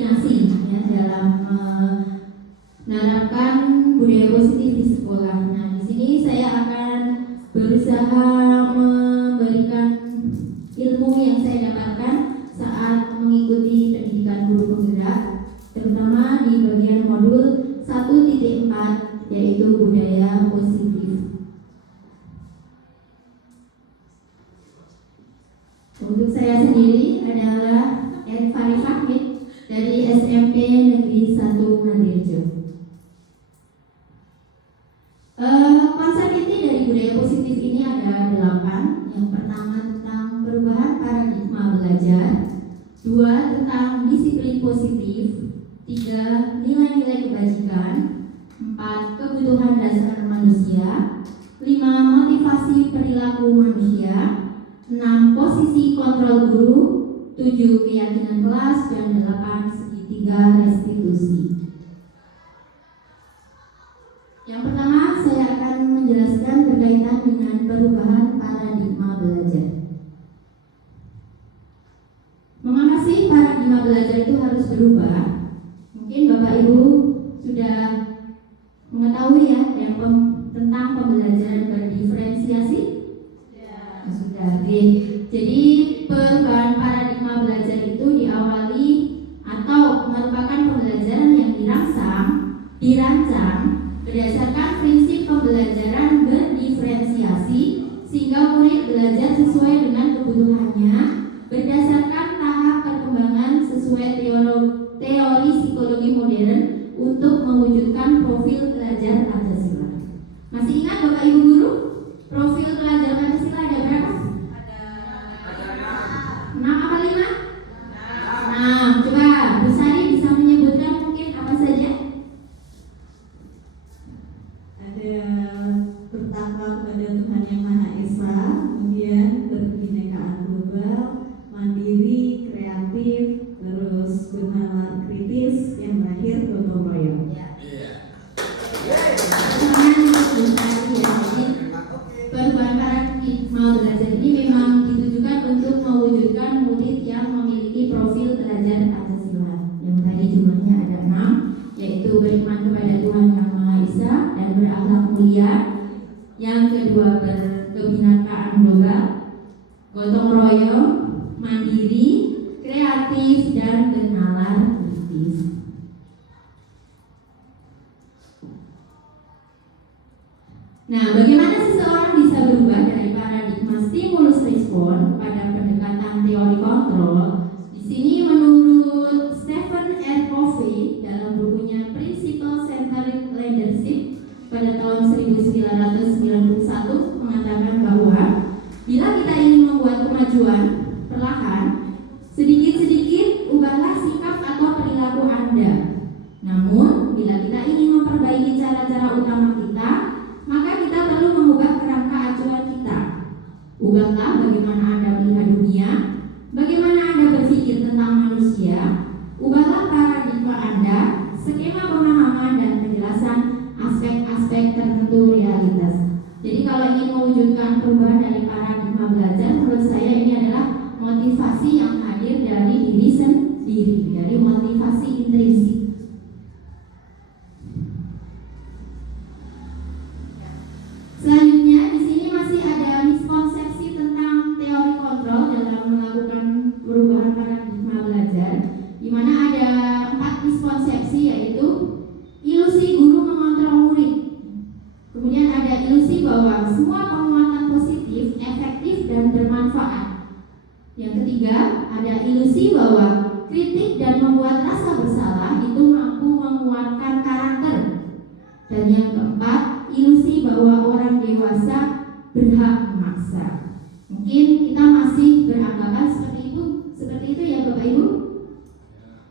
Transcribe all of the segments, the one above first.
berdominasi ya dalam menerapkan budaya positif di sekolah. Nah, di sini saya akan berusaha memberikan ilmu yang saya dapatkan saat mengikuti pendidikan guru penggerak, terutama di bagian modul 1.4 yaitu budaya positif. Untuk saya sendiri adalah Fari Fahmi dari SMP Negeri 1 Ngadirjo. Konsep inti dari budaya positif ini ada 8. Yang pertama tentang perubahan paradigma belajar, 2 tentang disiplin positif, 3 nilai-nilai kebajikan, 4 kebutuhan dasar manusia, 5 motivasi perilaku manusia, 6 posisi kontrol guru, 7 keyakinan kelas, dan 8 segitiga restitusi. Yang pertama saya akan menjelaskan berkaitan dengan perubahan paradigma belajar. Mengapa sih paradigma belajar itu harus berubah? Mungkin Bapak Ibu sudah mengetahui ya yang tentang pembelajaran berdiferensiasi? Ya. Sudah. Oke. Jadi perubahan paradigma belajar itu diawali atau merupakan pembelajaran yang dirancang berdasarkan prinsip pembelajaran berdiferensiasi sehingga murid belajar sesuai dengan kebutuhannya berdasarkan tahap perkembangan sesuai teori psikologi modern untuk mewujudkan profil pelajar Pancasila. Masih ingat Bapak Ibu guru? Profil pelajar Pancasila ada berapa? Ada 6 apa 5? 6. Coba Bu Sari bisa menyebutkan mungkin apa saja? Bertakwa kepada Tuhan Yang Maha Esa, kemudian berkebinekaan global, mandiri, kreatif, terus bernalar kritis, yang terakhir gotong royong. Perubahan paradigma belajar ini memang ditujukan untuk mewujudkan murid yang memiliki profil pelajar Pancasila. Yang tadi jumlahnya ada 6, yaitu beriman kepada Tuhan Yang Maha Esa dan berakhlak mulia. Yang kedua berkebinekaan global, gotong royong, mandiri, kreatif, dan bernalar kritis. Nah, bagaimana seseorang bisa berubah dari paradigma stimulus respon pada pendekatan teori kontrol? Di sini menurut Stephen R. Covey dalam bukunya Principle Centered Leadership pada tahun 1991 mengatakan bahwa bila kita ingin membuat kemajuan perlahan, sedikit-sedikit ubahlah sikap atau perilaku Anda. Namun, bila kita ingin memperbaiki cara-cara utama kita, maka kita perlu mengubah kerangka acuan kita. Ubahlah bagaimana Anda melihat dunia, bagaimana Anda berpikir tentang manusia, ubahlah paradigma Anda, skema pemahaman dan penjelasan aspek-aspek tertentu realitas. Jadi kalau ingin mewujudkan perubahan dari paradigma belajar, menurut saya ini adalah motivasi yang hadir dari diri sendiri, dari motivasi intrinsik. Selanjutnya di sini masih ada miskonsepsi tentang teori kontrol dalam melakukan perubahan paradigma belajar, di mana ada 4 miskonsepsi, yaitu ilusi guru mengontrol murid. Kemudian ada ilusi bahwa semua penguatan positif, efektif, dan bermanfaat. Yang ketiga, ada ilusi bahwa kritik dan membuat rasa bersalah itu mampu menguatkan karakter. Dan yang keempat, ilusi bahwa orang dewasa berhak memaksa. Mungkin kita masih beranggapan seperti itu ya Bapak Ibu.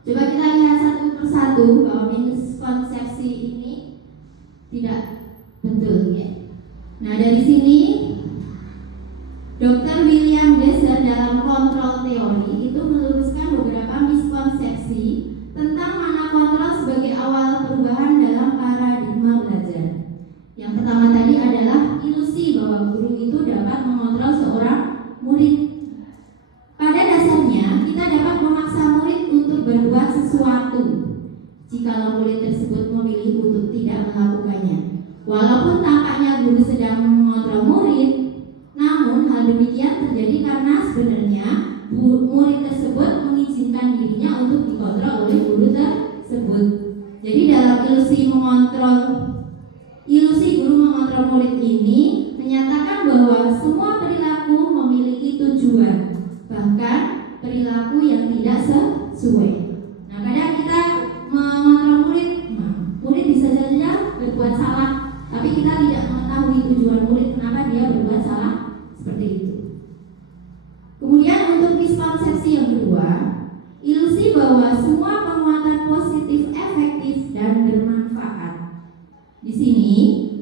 Coba kita lihat satu persatu bahwa miskonsepsi ini tidak betul ya. Nah, dari sini Dr. William Deser dalam kontrol teori itu meluruskan beberapa miskonsepsi tentang mana kontrol sebagai awal perubahan dalam paradigma belajar. Yang pertama tadi adalah ilusi bahwa guru itu dapat mengontrol seorang murid. Pada dasarnya kita dapat memaksa murid untuk berbuat sesuatu murid tersebut memilih untuk tidak melakukannya. Walaupun tampaknya guru sedang mengontrol murid, namun hal demikian terjadi karena sebenarnya murid tersebut mengizinkan dirinya untuk dikontrol oleh guru tersebut. Jadi dalam ilusi guru mengontrol murid ini menyatakan bahwa semua perilaku memiliki tujuan, bahkan perilaku yang tidak sesuai. Nah, kadang kita mengontrol murid, murid bisa saja berbuat salah, tapi kita tidak mengetahui tujuan murid kenapa dia berbuat salah seperti itu. Kemudian untuk miskonsepsi yang kedua, ilusi bahwa semua penguatan positif efektif dan bermanfaat. Di sini,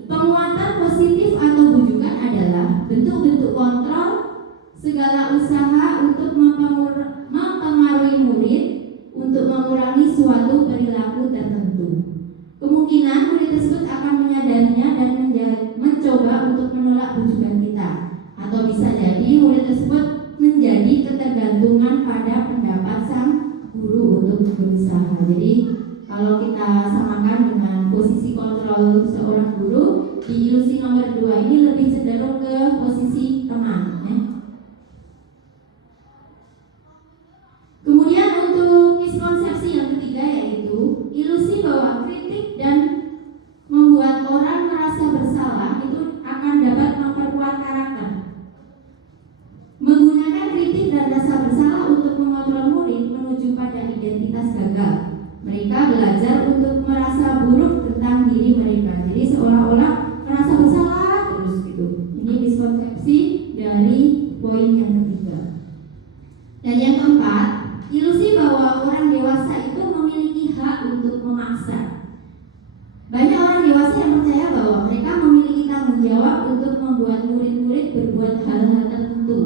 penguatan positif atau bujukan adalah bentuk-bentuk kontrol segala usaha untuk mempengaruhi murid untuk mengurangi suatu perilaku tertentu. Kemungkinan murid tersebut akan menyadarinya dan mencoba untuk menolak bujukan kita, atau bisa jadi murid tersebut menjadi ketergantungan pada pendapat sang guru untuk berusaha. Jadi kalau kita samakan dengan posisi kontrol seorang guru, di ilusi nomor 2 ini lebih cenderung ke posisi teman, ya. Kemudian untuk miskonsepsi yang ketiga yaitu ilusi bahwa kritik dan membuat orang merasa bersalah itu akan dapat memperkuat karakter. Menggunakan kritik dan rasa bersalah untuk mengontrol murid menuju pada identitas gagal. Mereka belajar untuk merasa buruk tentang diri mereka. Jadi seolah-olah merasa bersalah terus gitu. Ini miskonsepsi dari poin yang ketiga. Dan yang keempat, ilusi bahwa orang dewasa itu memiliki hak untuk memaksa. Banyak orang dewasa yang percaya bahwa mereka memiliki tanggung jawab untuk membuat murid-murid berbuat hal-hal tertentu.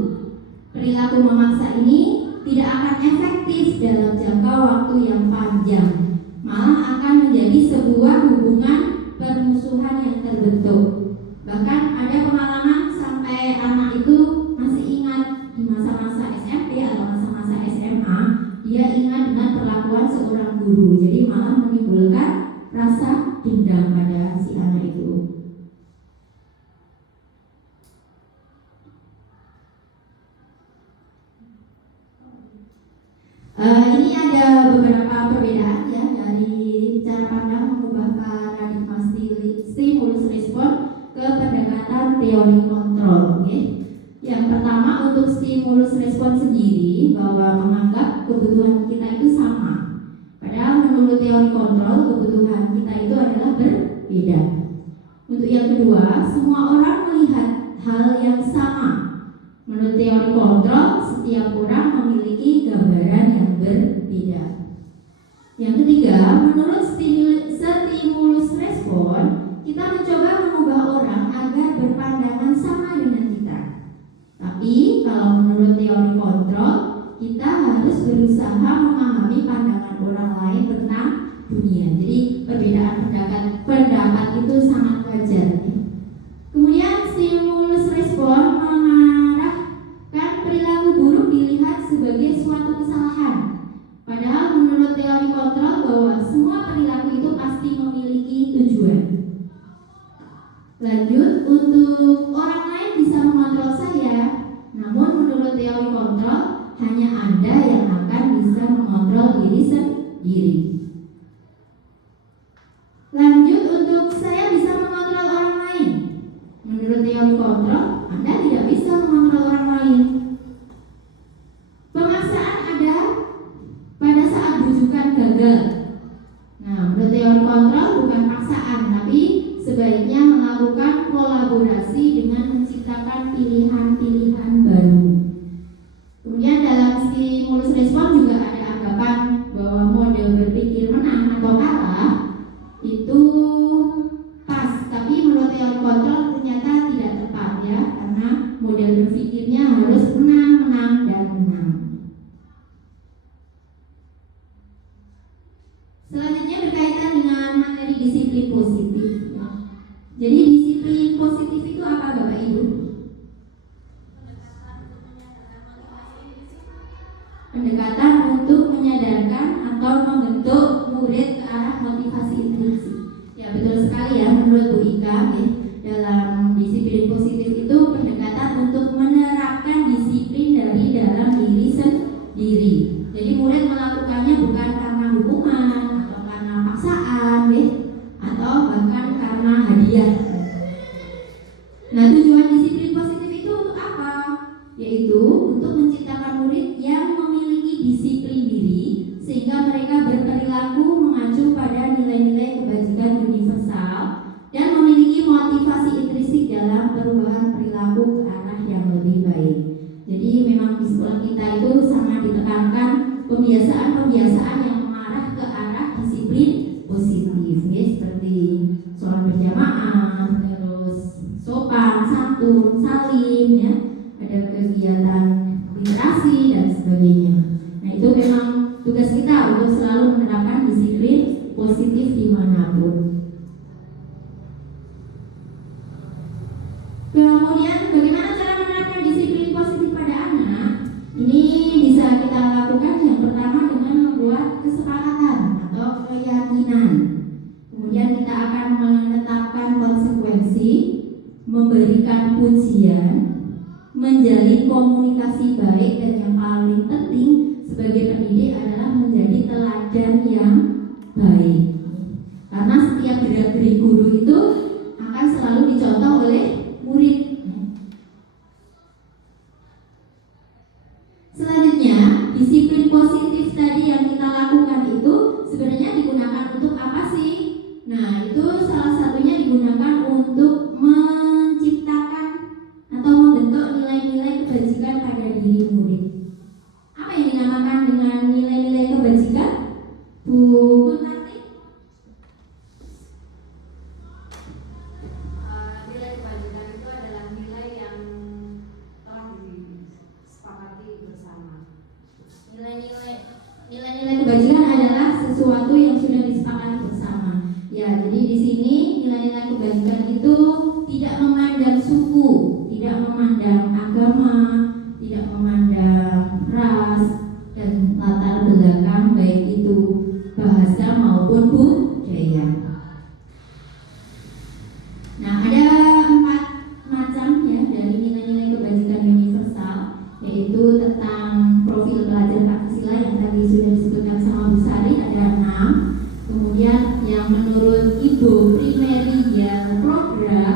Perilaku memaksa ini tidak akan efektif dalam jangka waktu yang panjang, malah akan menjadi sebuah hubungan permusuhan yang terbentuk. Bahkan ada pengalaman sampai anak itu masih ingat di masa-masa SMP atau masa-masa SMA, dia ingat dengan perlakuan seorang guru. Jadi malah menimbulkan rasa dendam pada si anak itu. Ini ada beberapa perbedaan ya dari cara pandang mengubah paradigma stimulus respon ke pendekatan teori kontrol. Okay? Yang pertama untuk stimulus respon sendiri bahwa menganggap kebutuhan kita itu sama. Padahal menurut teori kontrol kebutuhan kita itu adalah berbeda. Untuk yang kedua, semua orang melihat hal yang sama. Menurut teori kontrol, setiap orang memiliki gambaran yang berbeda. Yang ketiga, menurut stimulus respon, kita mencoba mengubah orang agar berpandangan sama dengan kita. Tapi kalau menurut teori kontrol, kita harus berusaha memahami pandangan orang lain tentang dunia. Jadi perbedaan pendapat itu sangat wajar. Kemudian stimulus respon mengarahkan perilaku buruk dilihat sebagai suatu kesalahan. Padahal menurut teori kontrol bahwa semua perilaku itu pasti memiliki tujuan. Lanjut, untuk orang lain bisa mengontrol saya, namun menurut teori kontrol hanya Anda yang akan bisa mengontrol diri sendiri. Lanjut, untuk saya bisa mengontrol orang lain. Menurut teori kontrol, Anda tidak bisa mengontrol orang lain. Pemaksaan ada pada saat bujukan gagal. Nah, menurut teori kontrol bukan paksaan, tapi sebaiknya melakukan kolaborasi dengan menciptakan pilihan-pilihan baru. Kemudian dalam stimulus respon juga ada anggapan bahwa mode berpikir menang atau kalah itu pas, tapi menurut teori kontrol ternyata tidak tepat ya, karena model berpikirnya harus menang, menang, dan menang. Selanjutnya berkaitan dengan materi disiplin positif ya. Jadi disiplin positif itu apa Bapak Ibu? Pendekatan untuk menyadarkan atau membentuk murid ke arah motivasi motivasi intrinsik. Ya betul sekali ya, menurut Bu Ika ya, dalam disiplin positif itu pendekatan untuk menerapkan disiplin dari dalam diri sendiri. Jadi murid melakukannya bukan karena hukuman atau karena paksaan ya, atau bahkan karena hadiah. Nah, tujuan disiplin positif itu untuk apa? Yaitu untuk menciptakan murid yang memiliki disiplin diri sehingga mereka berperilaku mengacu pada nilai-nilai kebajikan universal dan memiliki motivasi intrinsik dalam perubahan perilaku ke arah yang lebih baik. Jadi memang di sekolah kita itu sangat ditekankan pembiasaan-pembiasaan yang mengarah ke arah disiplin positif ya, seperti sholat berjamaah, terus sopan, santun, salim ya, ada kegiatan literasi dan sebagainya. Nah itu memang tugas kita untuk selalu menerapkan disiplin positif dimanapun. Kemudian bagaimana cara menerapkan disiplin positif pada anak? Ini bisa kita lakukan yang pertama dengan membuat kesepakatan atau keyakinan. Kemudian kita akan menetapkan konsekuensi, memberikan pujian, menjalin komunikasi baik, dan yang paling penting sebagai pendidik adalah menjadi teladan yang baik. Karena setiap gerak-gerik guru itu akan selalu dicontoh oleh murid. Selanjutnya, disiplin positif tadi yang kita lakukan itu sebenarnya digunakan untuk apa sih? Nah, itu salah satunya digunakan untuk menciptakan atau membentuk nilai-nilai kebajikan pada diri murid. Apa yang dinamakan dengan nilai-nilai kebajikan? Bu Kuntarti? Nilai kebajikan itu adalah nilai yang telah disepakati bersama. Nilai-nilai kebajikan adalah sesuatu yang sudah disepakati bersama. Ya, jadi di sini nilai-nilai kebajikan itu tidak memandang suku, tidak memandang agama, tidak memandang ras dan latar belakang, baik itu bahasa maupun budaya. Nah, ada 4 macam ya dari nilai-nilai kebajikan universal, yaitu tentang profil pelajar Pancasila yang tadi sudah disebutkan sama Bu Sari, ada 6. Kemudian yang menurut Ibu Primary Year Program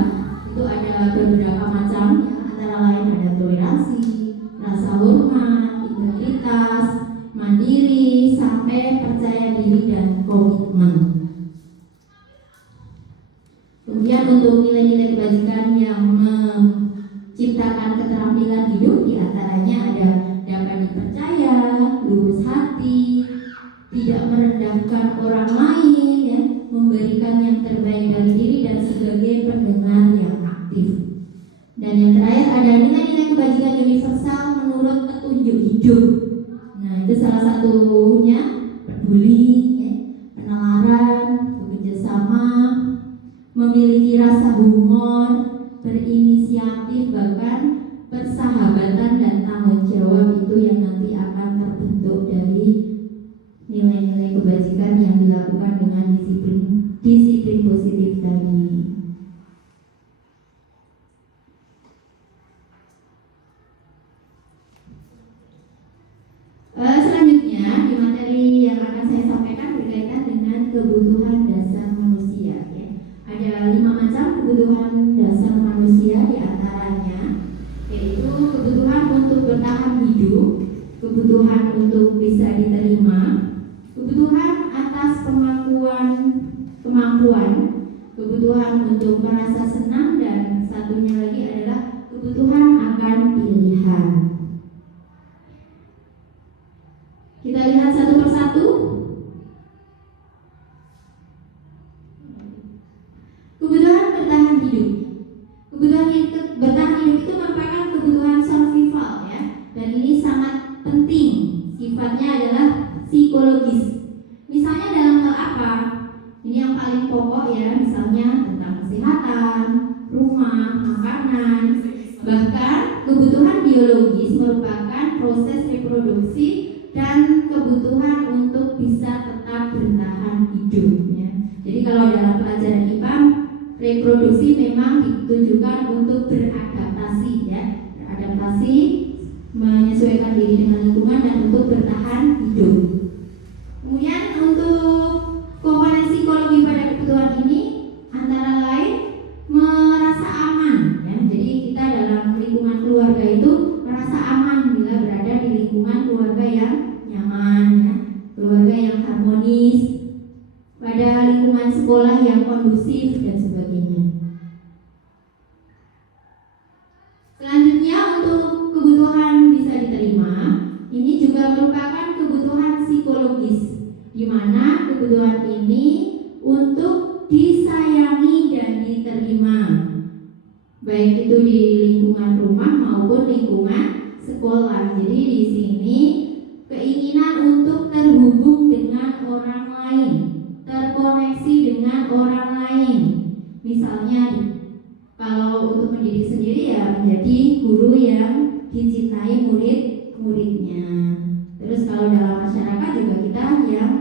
itu ada beberapa macam ya, antara lain ada toleransi, rasa hormat, integritas, mandiri, sampai percaya diri dan komitmen. Kemudian untuk nilai-nilai kebajikan yang menciptakan keterampilan hidup, diantaranya ada dapat dipercaya, lurus hati, tidak merendahkan orang lain ya, memberikan yang terbaik dari diri, dan sebagai pendengar yang aktif. Dan yang terakhir ada nilai-nilai kebajikan universal menurut petunjuk hidup. Nah, itu salah satunya peduli ya, penalaran, bekerja sama, memiliki rasa humor, berinisiatif, bahkan persahabatan dan tanggung jawab. Itu yang nanti akan terbentuk dari nilai-nilai kebajikan yang dilakukan dengan disiplin positif tadi. Selanjutnya di materi yang akan saya sampaikan berkaitan dengan kebutuhan dasar manusia ya. Ada 5 macam kebutuhan dasar manusia, diantaranya yaitu kebutuhan untuk bertahan hidup, kebutuhan untuk bisa diterima, kebutuhan atas kemampuan, kebutuhan untuk merasa senang, dan satunya lagi adalah kebutuhan akan pilihan. Kita lihat satu persatu. Kebutuhan bertahan hidup. Kebutuhan bertahan hidup itu merupakan kebutuhan survival ya, dan ini sangat penting. Sifatnya adalah psikologis. Misalnya dalam hal apa? Ini yang paling pokok ya, misalnya tentang kesehatan, rumah, makanan. Bahkan kebutuhan biologis merupakan proses reproduksi dan kebutuhan untuk bisa tetap bertahan hidup ya. Jadi kalau dalam pelajaran IPA, reproduksi memang ditujukan untuk beradaptasi ya, beradaptasi, menyesuaikan diri dengan lingkungan dan untuk bertahan hidup. Kemudian untuk komponen psikologi pada kebutuhan ini antara lain merasa aman ya. Jadi kita dalam lingkungan keluarga itu merasa aman bila berada di lingkungan keluarga yang nyaman ya, keluarga yang harmonis, pada lingkungan sekolah yang kondusif dan sebagainya. Selanjutnya untuk kebutuhan bisa diterima, ini juga merupakan kebutuhan psikologis, di mana kebutuhan ini untuk disayangi dan diterima, baik itu di lingkungan rumah maupun lingkungan sekolah. Jadi di sini keinginan untuk terhubung dengan orang lain, terkoneksi dengan orang lain. Misalnya kalau untuk mendidik sendiri ya menjadi guru yang dicintai murid-muridnya. Terus kalau dalam masyarakat juga kita yang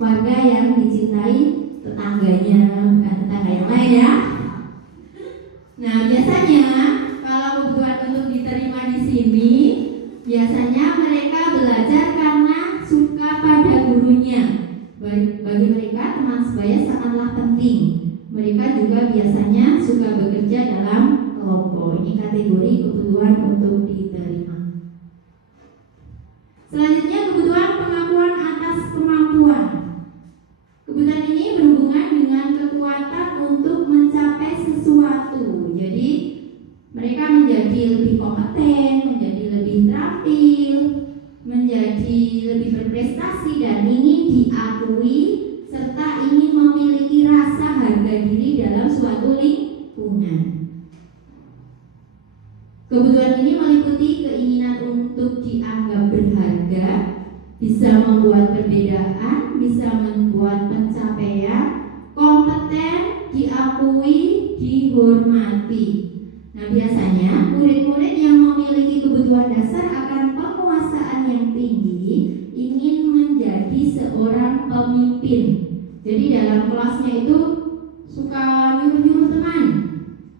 warga yang dicintai tetangganya, bukan tetangga yang lain ya. Nah, biasanya kalau kebutuhan untuk diterima di sini, biasanya mereka belajar karena suka pada gurunya. Bagi mereka teman sebaya sangatlah penting. Mereka juga biasanya suka bekerja dalam kelompok. Ini kategori kebutuhan untuk diterima. Selanjutnya kebutuhan pengakuan atas kemampuan. Kebutuhan ini berhubungan dengan kekuatan untuk mencapai sesuatu. Jadi mereka menjadi lebih kompeten, menjadi lebih terampil, menjadi lebih berprestasi dan ingin diakui serta ingin memiliki rasa harga diri dalam suatu lingkungan. Kebutuhan ini meliputi keinginan untuk dianggap berharga, bisa membuat perbedaan, bisa membuat pencapaian, kompeten, diakui, dihormati. Nah, biasanya murid-murid yang memiliki kebutuhan dasar akan penguasaan yang tinggi, ingin menjadi seorang pemimpin. Jadi dalam kelasnya itu suka nyuruh-nyuruh teman,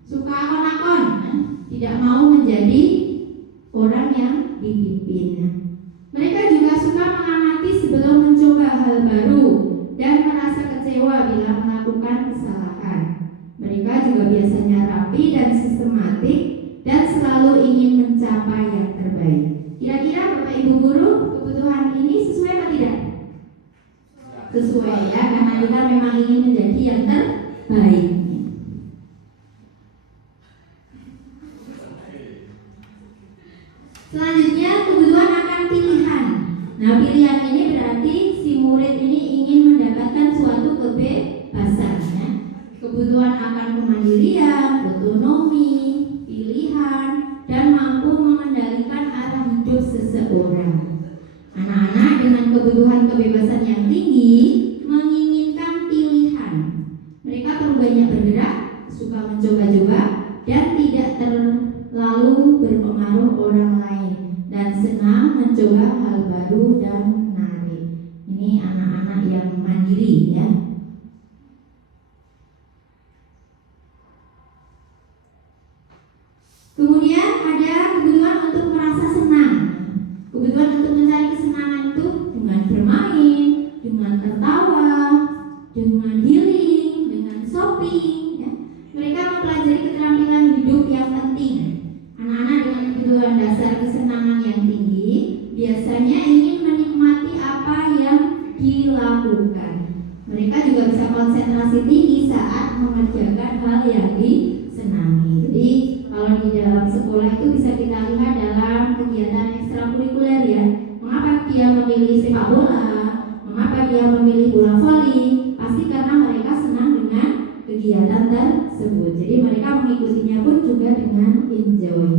suka akon-akon, tidak mau menjadi orang yang dipimpin. Mereka juga suka mengamati sebelum mencoba hal baru dan merasa kecewa bila melakukan kesalahan. Mereka juga biasanya rapi dan sistematik dan selalu ingin mencapai yang terbaik. Kira-kira Bapak Ibu guru, kebutuhan ini sesuai atau tidak? Sesuai ya, karena kita memang ingin menjadi yang terbaik. Selanjutnya kebutuhan akan pilihan. Nah, pilihan ini berarti si murid ini ingin mendapatkan suatu kebebasan ya. Kebutuhan akan kemandirian, otonomi, pilihan, dan mampu mengendalikan arah hidup seseorang. Anak-anak dengan kebutuhan kebebasan yang tinggi menginginkan pilihan. Mereka perlu banyak bergerak, suka mencoba-coba, dan tidak terlalu berpengaruh orang lain, dan senang mencoba hal baru dan menarik. Ini anak-anak yang mandiri ya. Kemudian ada kebutuhan untuk merasa senang. Kebutuhan untuk mencari kesenangan itu dengan bermain, dengan tertawa, dengan healing, dengan shopping ya. Mereka mempelajari keterampilan hidup yang penting. Anak-anak dengan kebutuhan dasar kesenangan yang tinggi biasanya ingin menikmati apa yang dilakukan. Mereka juga bisa konsentrasi tinggi saat mengerjakan hal yang disenangi. Jadi kalau di dalam sekolah itu bisa kita lihat dalam kegiatan ekstrakurikuler ya. Mengapa dia memilih sepak bola? Mengapa dia memilih bola voli? Pasti karena mereka senang dengan kegiatan tersebut. Jadi mereka mengikutinya pun juga dengan enjoy.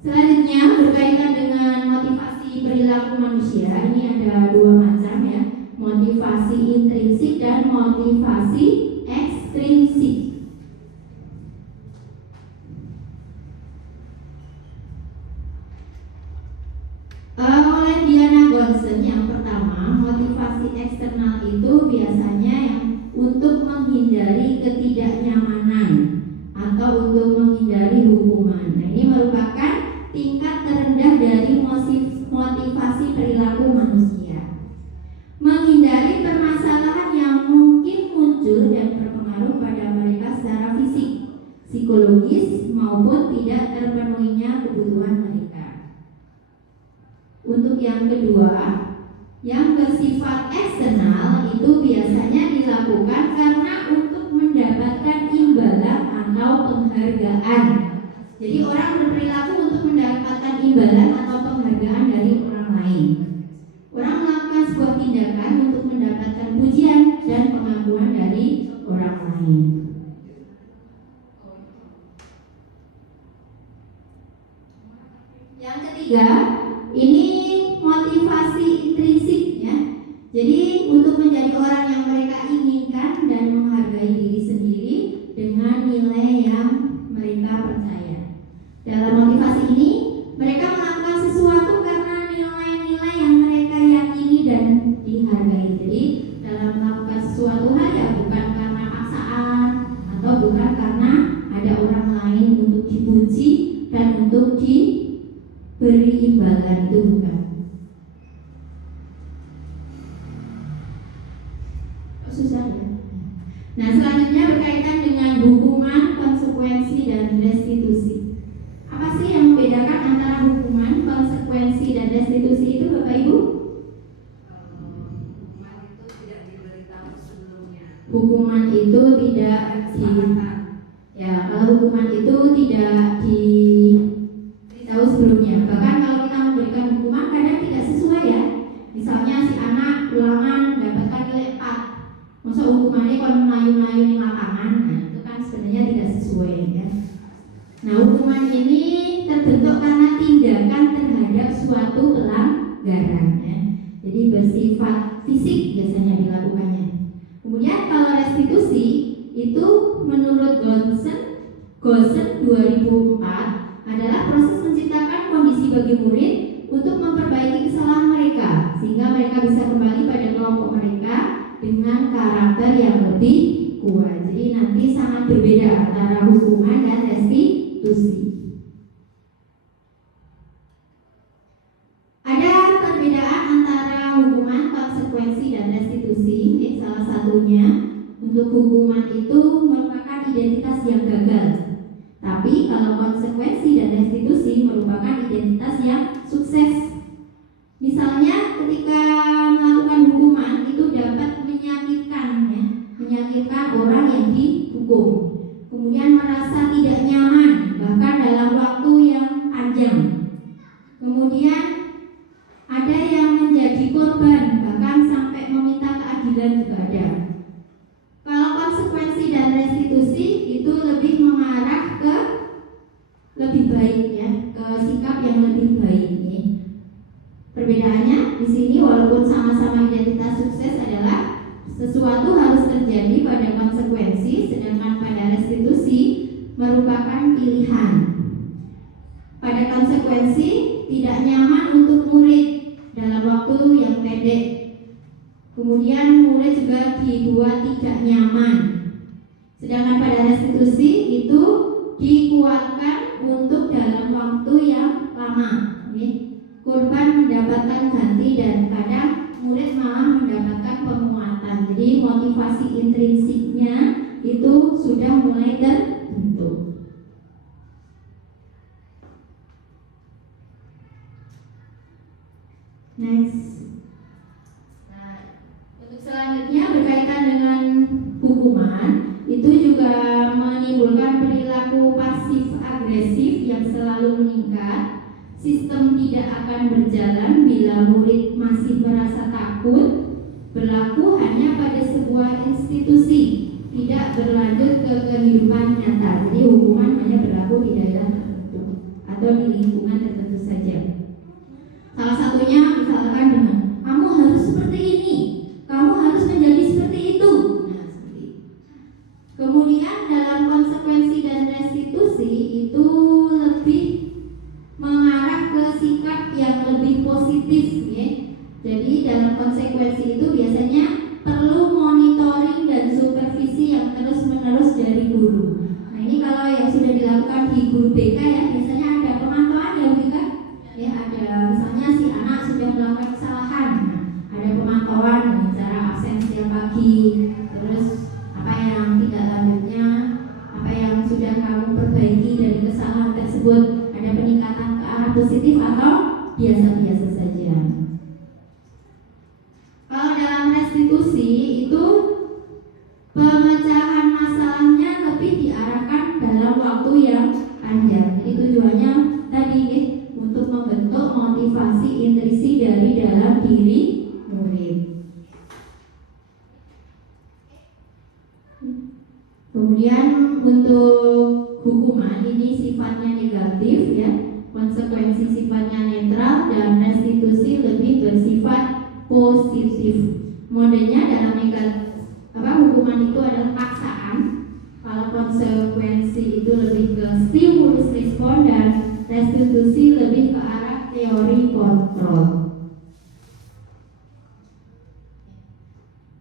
Selanjutnya berkaitan dengan motivasi perilaku manusia. Ini ada dua macam ya. Motivasi intrinsik dan motivasi ekstrinsik. Oleh Diana Gonson yang motivasi eksternal itu biasanya yang untuk menghindari ketidaknyamanan atau untuk menghindari hukuman. Nah, ini merupakan tingkat terendah dari motivasi perilaku manusia. Menghindari permasalahan yang mungkin muncul dan berpengaruh pada mereka secara fisik, psikologis maupun tidak terpenuhinya kebutuhan mereka. Untuk yang kedua, yang bersifat eksternal itu biasanya dilakukan karena untuk mendapatkan imbalan atau penghargaan. Jadi orang berperilaku untuk mendapatkan imbalan atau penghargaan dari orang lain. Orang melakukan sebuah tindakan untuk mendapatkan pujian dan pengakuan dari orang lain. Yang ketiga, ini motivasi intrinsik ya. Jadi untuk menjadi orang yang mereka inginkan dan menghargai diri sendiri dengan nilai yang mereka percaya. Dalam motivasi ini, mereka melakukan sesuatu karena nilai-nilai yang mereka yakini dan dihargai. Jadi dalam melakukan sesuatu hal ya bukan karena paksaan atau bukan karena ada orang lain untuk dipuji dan untuk diberi imbalan, itu bukan. Susah ya. Nah, selanjutnya berkaitan dengan hukuman, konsekuensi, dan restitusi. Apa sih yang membedakan antara hukuman, konsekuensi, dan restitusi itu, Bapak Ibu? Hukuman itu tidak diberitahu sebelumnya. Hukuman itu tidak kalau hukuman itu tidak diberitahu sebelumnya. Bahkan kalau kita memberikan hukuman kadang tidak sesuai ya. Misalnya si anak ulangan mendapatkan nilai 4. Masa hukumannya kalau melayu-layu di lapangan, nah itu kan sebenarnya tidak sesuai ya. Nah, hukuman ini terbentuk karena tindakan terhadap suatu pelanggaran ya. Jadi bersifat fisik biasanya dilakukannya. Kemudian kalau restitusi itu menurut Gosen 2004 adalah proses menciptakan kondisi bagi murid untuk memperbaiki kesalahan mereka sehingga mereka bisa kembali pada kelompok mereka dengan karakter yang lebih kuat. Jadi nanti sangat berbeda antara hukuman dan restitusi. Ada perbedaan antara hukuman, konsekuensi, dan restitusi. Salah satunya untuk hukuman itu merupakan identitas yang gagal. Tapi kalau konsekuensi dan restitusi merupakan identitas yang sukses. Misalnya ketika melakukan hukuman itu dapat menyakitkan orang yang dihukum, kemudian merasa tidak nyaman bahkan dalam waktu yang panjang. Kemudian ada yang menjadi korban bahkan sampai meminta keadilan juga ada. Kalau konsekuensi dan restitusi itu lebih mengarah ke lebih baik ya, ke sikap yang lebih baik nih. Perbedaannya di sini walaupun sama-sama identitas sukses adalah sesuatu harus terjadi pada konsekuensi, sedangkan pada restitusi merupakan pilihan. Pada konsekuensi tidak nyaman untuk murid dalam waktu yang pendek. Kemudian murid juga dibuat tidak nyaman. Sedangkan pada restitusi itu dikuatkan untuk dalam waktu yang lama. Korban mendapatkan ganti dan kadang murid malah mendapatkan penguatan. Jadi motivasi intrinsiknya itu sudah mulai terbentuk. Next. Nah, untuk selanjutnya berkaitan dengan hukuman, itu juga menimbulkan perilaku pasif agresif yang selalu meningkat. Sistem tidak akan berjalan bila murid masih merasa takut. Berlaku hanya pada sebuah institusi, tidak berlanjut ke kehidupan nyata. Jadi hukuman hanya berlaku di daerah tertentu atau di lingkungan tertentu saja. Salah satunya misalkan dengan kamu harus seperti ini, kamu harus menjadi seperti itu. Nah, seperti itu. Kemudian dalam konsekuensi dan restitusi itu lebih mengarah ke sikap yang lebih positif ya. Jadi dalam konsekuensi itu biasanya perlu monitoring dan supervisi yang terus-menerus dari guru. Nah ini kalau yang sudah dilakukan di guru BK ya, biasanya ada pemantauan ya Bu Ika? Ya ada, misalnya si anak sudah melakukan kesalahan, ada pemantauan dengan cara absen setiap pagi, terus apa yang tidak lanjutnya, apa yang sudah kamu perbaiki dari kesalahan tersebut, ada peningkatan ke arah positif atau biasa-biasa saja. Kalau dalam restitusi itu pemecahan masalahnya lebih diarahkan dalam waktu yang panjang. Jadi tujuannya tadi untuk membentuk motivasi intrisi dari dalam diri murid. Kemudian untuk hukuman ini sifatnya negatif ya, konsekuensi sifatnya netral dan restitusi lebih bersifat positif. Modenya dalam hukuman itu adalah paksaan, kalau konsekuensi itu lebih ke stimulus respon dan restitusi lebih ke arah teori kontrol.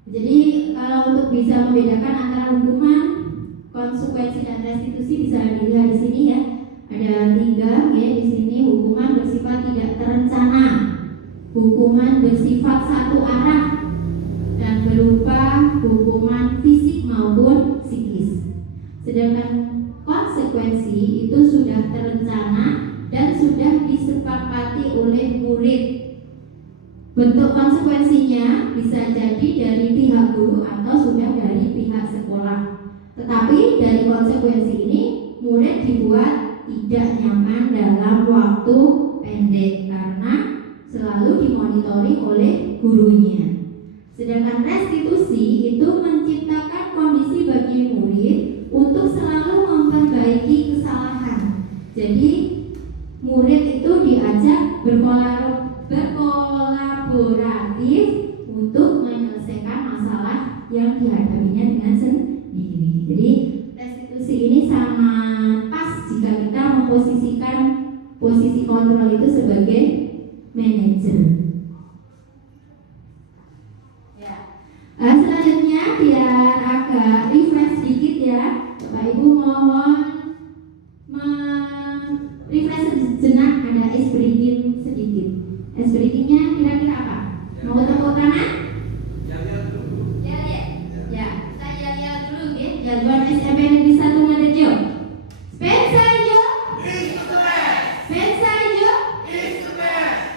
Jadi kalau untuk bisa membedakan antara hukuman, konsekuensi dan restitusi bisa dilihat di sini ya. Ada 3 ya di sini. Hukuman bersifat tidak terencana, hukuman bersifat satu arah, dan berupa hukuman fisik maupun psikis. Sedangkan konsekuensi itu sudah terencana dan sudah disepakati oleh murid. Bentuk konsekuensinya bisa jadi dari pihak guru atau sudah dari pihak sekolah. Tetapi dari konsekuensi ini murid dibuat tidak nyaman dalam waktu pendek karena selalu dimonitoring oleh gurunya. Sedangkan restitusi itu menciptakan kondisi bagi murid untuk selalu memperbaiki kesalahan. Jadi murid itu diajak berkolaboratif untuk menyelesaikan masalah yang dihadapinya dengan sendiri. Jadi restitusi ini sangat pas jika kita memposisikan posisi kontrol itu sebagai manajer. Selanjutnya biar agak refresh sedikit ya, Bapak Ibu mohon refresh sejenak, ada ice breaking sedikit. Ice breakingnya kira-kira apa? Mau tepuk tangan? Ya. Kita lihat dulu ya. Jagoan SMP Negeri 1 Ngadarjo. Spensa hijau. Spensa hijau.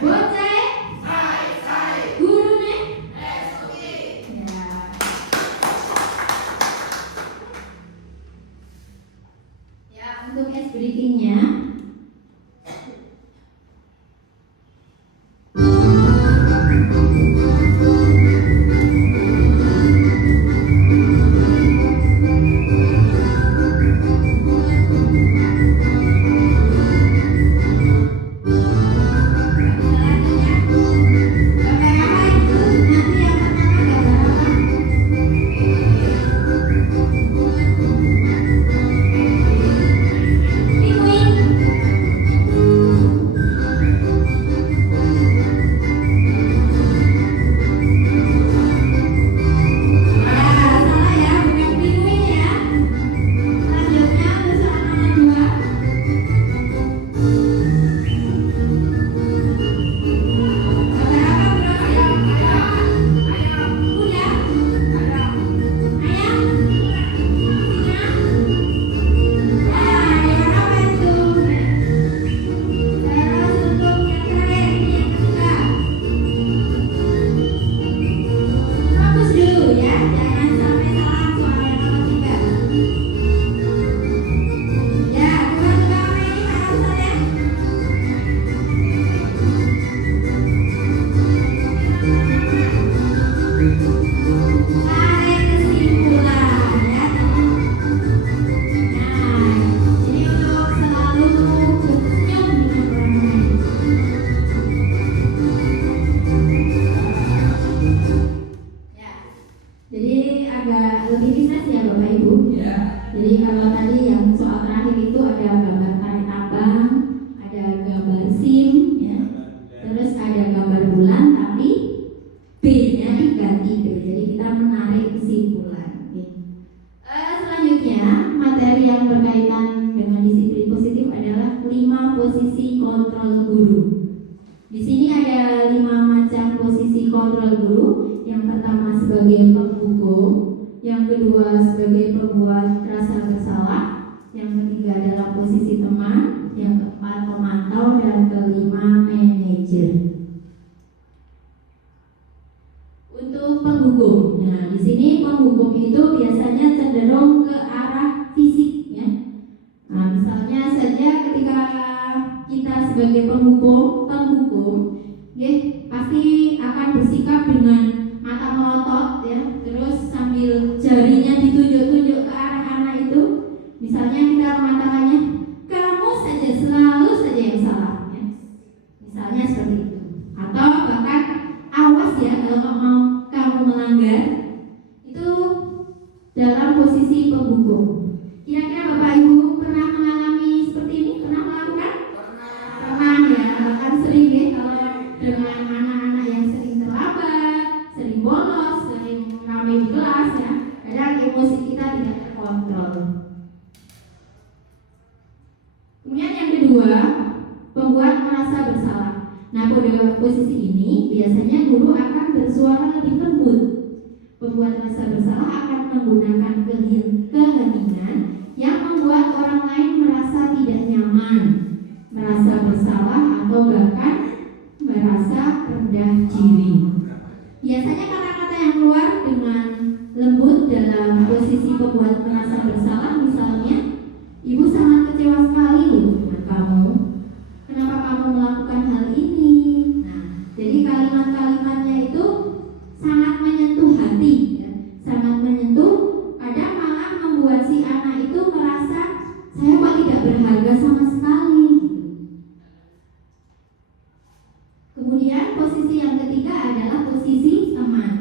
Bocah. Gurunya. Ya, untuk ice breakingnya kontrol guru. Yang pertama sebagai penghukum, yang kedua sebagai pembuat rasa bersalah, yang ketiga adalah posisi teman, yang keempat pemantau, dan kelima manajer. Untuk penghukum, nah di sini penghukum itu biasanya cenderung ke arah fisik, ya. Nah, misalnya saja ketika kita sebagai penghukum, ya, pasti akan bersikap dengan mata melotot, ya, terus sambil jarinya ditunjuk-tunjuk ke arah anak itu. Misalnya kita mengatakannya, kamu saja selalu saja yang salah, ya. Misalnya seperti itu. Atau bahkan awas ya kalau mau kamu melanggar, itu dalam posisi penghukum. Kira-kira Bapak Ibu pernah mengalami seperti ini? Pernah melakukan? Pernah ya, bahkan sering ya kalau dengan anak-anak yang sering terlambat, sering bolos, sering ramai di kelas ya, kadang emosi kita tidak terkontrol. Kemudian yang kedua, pembuat merasa bersalah. Nah, pada posisi ini biasanya guru akan bersuara lebih lembut. Pembuat rasa bersalah akan menggunakan keheningan yang membuat orang lain merasa tidak nyaman, merasa bersalah, atau bahkan merasa rendah diri. Biasanya kata-kata yang keluar dengan lembut dalam posisi pembuat merasa bersalah, misalnya, ibu sangat kecewa sekali loh dengan kamu. Kenapa kamu melakukan hal ini? Nah, jadi kalimat-kalimatnya itu sangat menyentuh hati, ya. Sangat menyentuh, kadang malah membuat si anak itu merasa saya kok tidak berharga sama sekali. Kemudian posisi yang ketiga adalah posisi teman.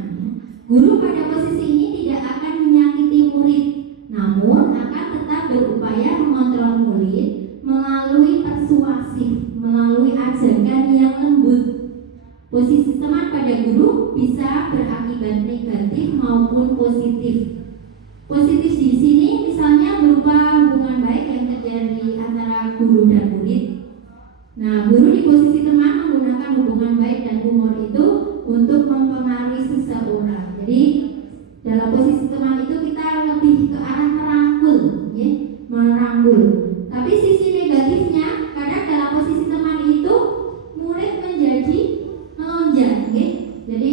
Guru pada posisi ini tidak akan menyakiti murid, namun akan tetap berupaya mengontrol murid melalui persuasif, melalui ajakan yang lembut. Posisi teman pada guru bisa berakibat negatif maupun positif. Positif di sini misalnya berupa hubungan baik yang terjadi antara guru dan murid. Nah, guru di posisi teman menggunakan hubungan baik dan humor itu untuk mempengaruhi seseorang. Jadi dalam posisi teman itu kita lebih ke arah merangkul, ya, merangkul. Tapi sisi negatifnya, kadang dalam posisi teman itu murid menjadi melonjak, ya. Jadi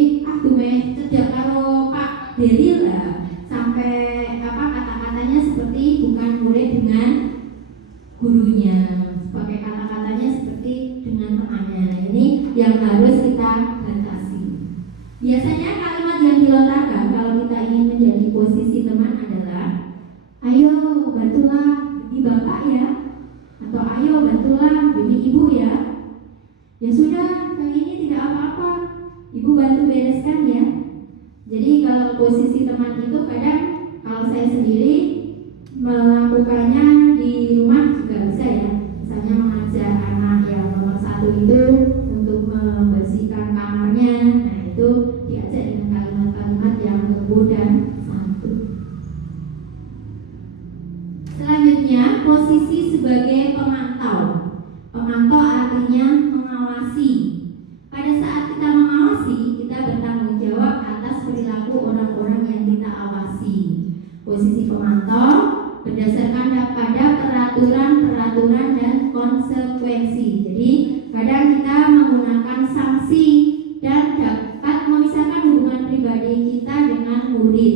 cedak karo Pak Beril lah, sampai kata-katanya seperti bukan murid dengan gurunya, pakai kata-katanya seperti dengan temannya. Ini yang harus kita batasi. Biasanya kalimat yang dilontarkan kalau kita ingin menjadi posisi teman adalah, ayo bantulah demi bapak ya, atau ayo bantulah demi ibu ya. Ya sudah, kali ini tidak apa-apa, ibu bantu bereskan ya. Jadi kalau posisi teman itu kadang kalau saya sendiri melakukannya di rumah juga bisa ya. Misalnya mengajak anak yang nomor 1 itu untuk membersihkan kamarnya. Nah, itu diajak dengan kalimat-kalimat yang lembut dan santun. Selanjutnya, posisi sebagai pemantau. Pemantau artinya mengawasi. Pada saat kita mengawasi, kita bertanggung jawab atas perilaku orang-orang yang kita awasi. Posisi pemantau berdasarkan pada peraturan dan konsekuensi. Jadi kadang kita menggunakan sanksi dan dapat memisahkan hubungan pribadi kita dengan murid.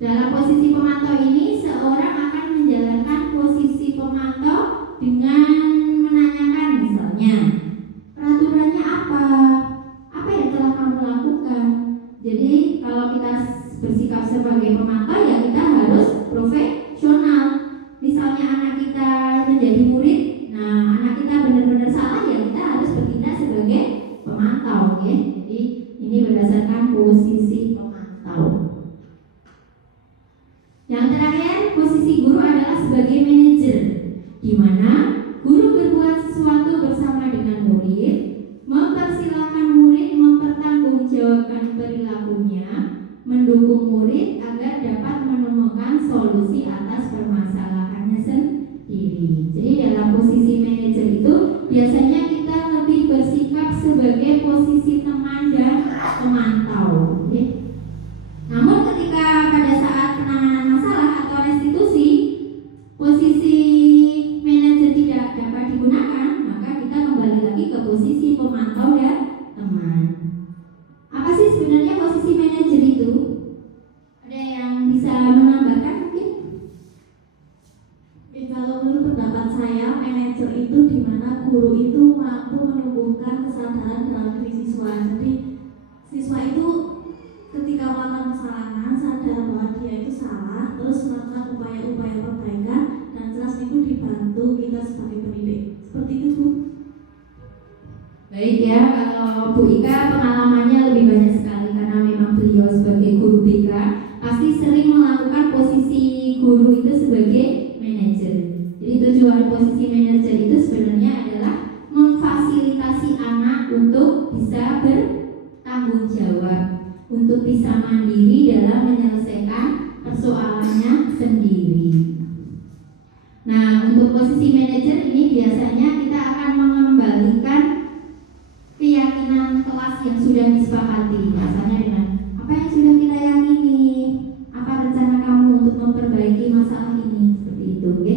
Dalam posisi pemantau ini, seorang akan menjalankan posisi pemantau dengan menanyakan misalnya, peraturannya apa? Apa yang telah kamu lakukan? Jadi kalau kita bersikap sebagai pemantau ya kita harus profesional. Misalnya anak kita menjadi murid, nah anak kita benar-benar salah ya kita harus bertindak sebagai pemantau, ya. Jadi ini berdasarkan posisi pemantau. Yang terakhir, posisi guru adalah sebagai manajer, di mana guru berbuat sesuatu bersama dengan murid, mempersilahkan murid mempertanggungjawabkan perilakunya, mendukung murid agar dapat menemukan solusi atas permasalahannya sendiri. Jadi dalam posisi manajer itu biasanya kita lebih bersikap sebagai posisi teman dan pemantau. Oke. Namun ketika pada saat penanganan masalah atau restitusi posisi manajer tidak dapat digunakan, maka kita kembali lagi ke posisi pemantau dan teman. Apa sih sebenarnya posisi manajer itu? Ada yang bisa menambahkan mungkin? Kalau menurut pendapat saya, manajer itu di mana guru itu mampu menumbuhkan kesadaran dalam diri siswa. Jadi siswa itu ketika melakukan kesalahan sadar bahwa dia itu salah, terus melakukan upaya-upaya perbaikan, dan jelas itu dibantu kita sebagai pendidik. Seperti itu, Bu. Baik ya, kalau Bu Ika pengalamannya lebih banyak sekali karena memang beliau sebagai guru BK pasti sering melakukan posisi guru itu sebagai manajer. Jadi tujuan posisi manajer itu sebenarnya adalah memfasilitasi anak untuk bisa bertanggung jawab, untuk bisa mandiri dalam menyelesaikan persoalannya sendiri. Nah, untuk posisi manajer ini biasanya kita akan mengembalikan keyakinan kelas yang sudah disepakati, misalnya dengan apa yang sudah kita yakini, apa rencana kamu untuk memperbaiki masalah ini, seperti itu, oke?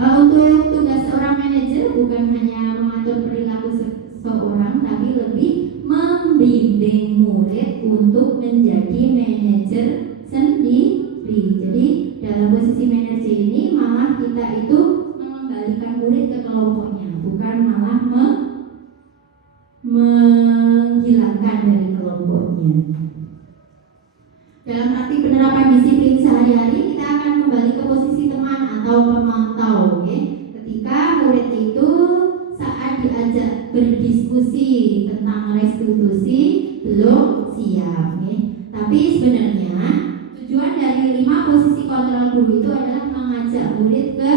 Untuk tugas seorang manajer bukan hanya mengatur perilaku seseorang, tapi lebih membimbing murid untuk menjadi manajer sendiri. Jadi dalam posisi manajer ini malah kita itu mengembalikan murid ke kelompoknya, bukan malah menghilangkan dari kelompoknya. Dalam arti penerapan disiplin sehari-hari, kita akan kembali ke posisi teman atau pemantau. Oke? Ketika murid itu saat diajak berdiskusi tentang restitusi belum siap. Oke? Tapi sebenarnya tujuan dari 5 posisi kontrol guru itu adalah mengajak murid ke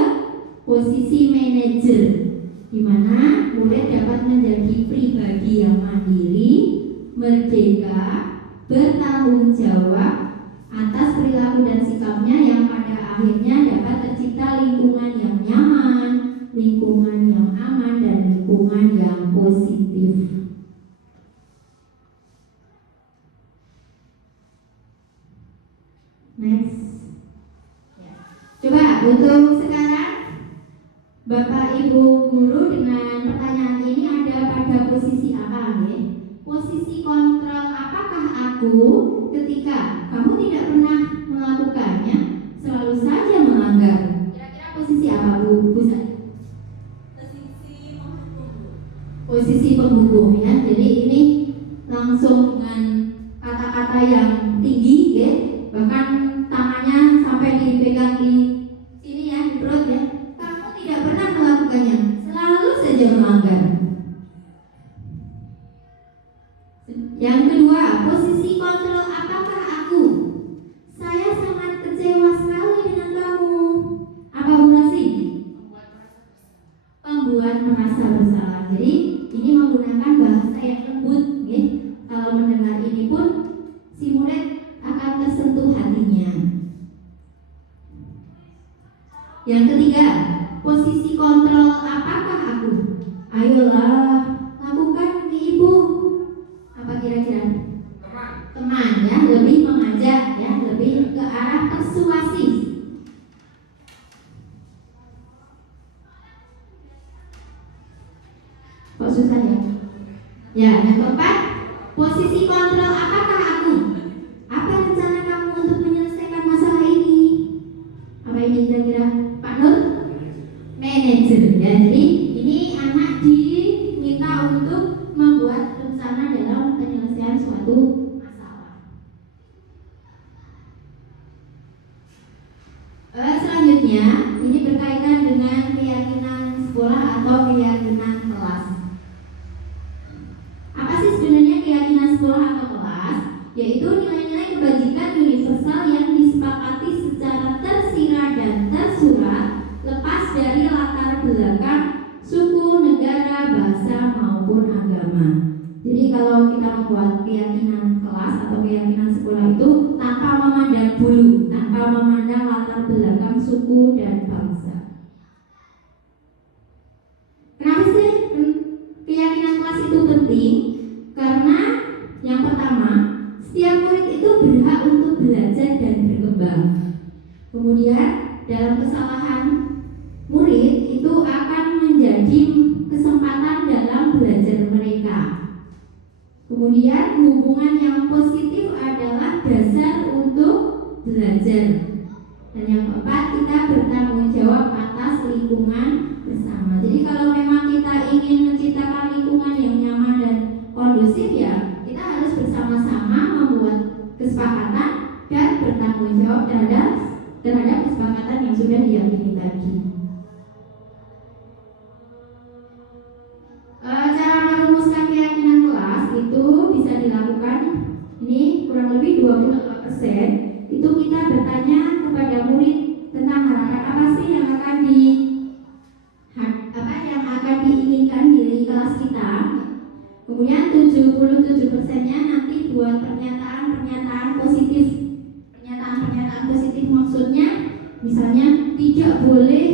posisi manajer, di mana murid dapat menjadi pribadi yang mandiri, merdeka, bertanggung jawab atas perilaku dan sikapnya, yang pada akhirnya dapat tercipta lingkungan yang nyaman, lingkungan yang aman, dan lingkungan yang positif. Next. Coba untuk sekarang Bapak Ibu guru dengan pertanyaan ini ada pada posisi apa nih? Posisi kontrol apakah aku ketika kamu tidak pernah melakukannya, selalu saja melanggar? Kira-kira posisi apa Bu Sari? Posisi penghukum ya. Jadi ini langsung dengan kata-kata yang tinggi ya. Bahkan tangannya sampai dipegang di sini ya, di perut ya. Kamu tidak pernah melakukannya, selalu saja melanggar. Yang kedua, posisi kontrol apakah aku? Saya sangat kecewa sekali dengan kamu. Apa Bu Nasi? Membuat merasa bersalah. Jadi ini menggunakan bahasa yang lembut ya. Kalau mendengar ini pun si murid akan tersentuh hatinya. Yang ketiga, posisi kontrol apakah aku? Ayolah, lakukan demi ibu. Apa kira-kira? Teman ya, lebih mengajak ya, lebih ke arah persuasif. Kok susah ya? Ya, yang keempat, posisi kontrol apakah aku? Apa rencana kamu untuk menyelesaikan masalah ini? Apa ini kira-kira? Pak Nur? Manajer ya. Jadi ini anak diminta untuk membuat rencana dalam penyelesaian suatu masalah. Selanjutnya ini berkaitan dengan keyakinan sekolah atau keyakinan kelas. Apa sih sebenarnya keyakinan sekolah atau kelas? Yaitu nilai-nilai kebajikan universal yang disepakati secara tersirat dan tersurat, lepas dari latar belakang suku, negara, bahasa maupun agama. Jadi kalau kita membuat keyakinan kelas atau keyakinan sekolah itu tanpa memandang bulu, tanpa memandang latar belakang suku dan bangsa. Kenapa sih? penting karena yang pertama, setiap murid itu berhak untuk belajar dan berkembang. Kemudian dalam kesalahan murid itu akan menjadi kesempatan dalam belajar mereka. Kemudian hubungan yang positif adalah dasar untuk belajar. Dan yang keempat, kita bertanggung jawab atas lingkungan bersama. Jadi kalau memang kita ingin menciptakan lingkungan yang nyaman dan kondusif, ya kita harus bersama-sama membuat kesepakatan dan bertanggung jawab terhadap kesepakatan yang sudah diyakini tadi. Cara merumuskan keyakinan kelas itu bisa dilakukan, ini kurang lebih 22%. Itu kita bertanya kepada murid tentang harapan apa sih yang akan diinginkan di kelas kita. Kemudian 77%-nya nanti buat pernyataan positif. Pernyataan positif maksudnya misalnya tidak boleh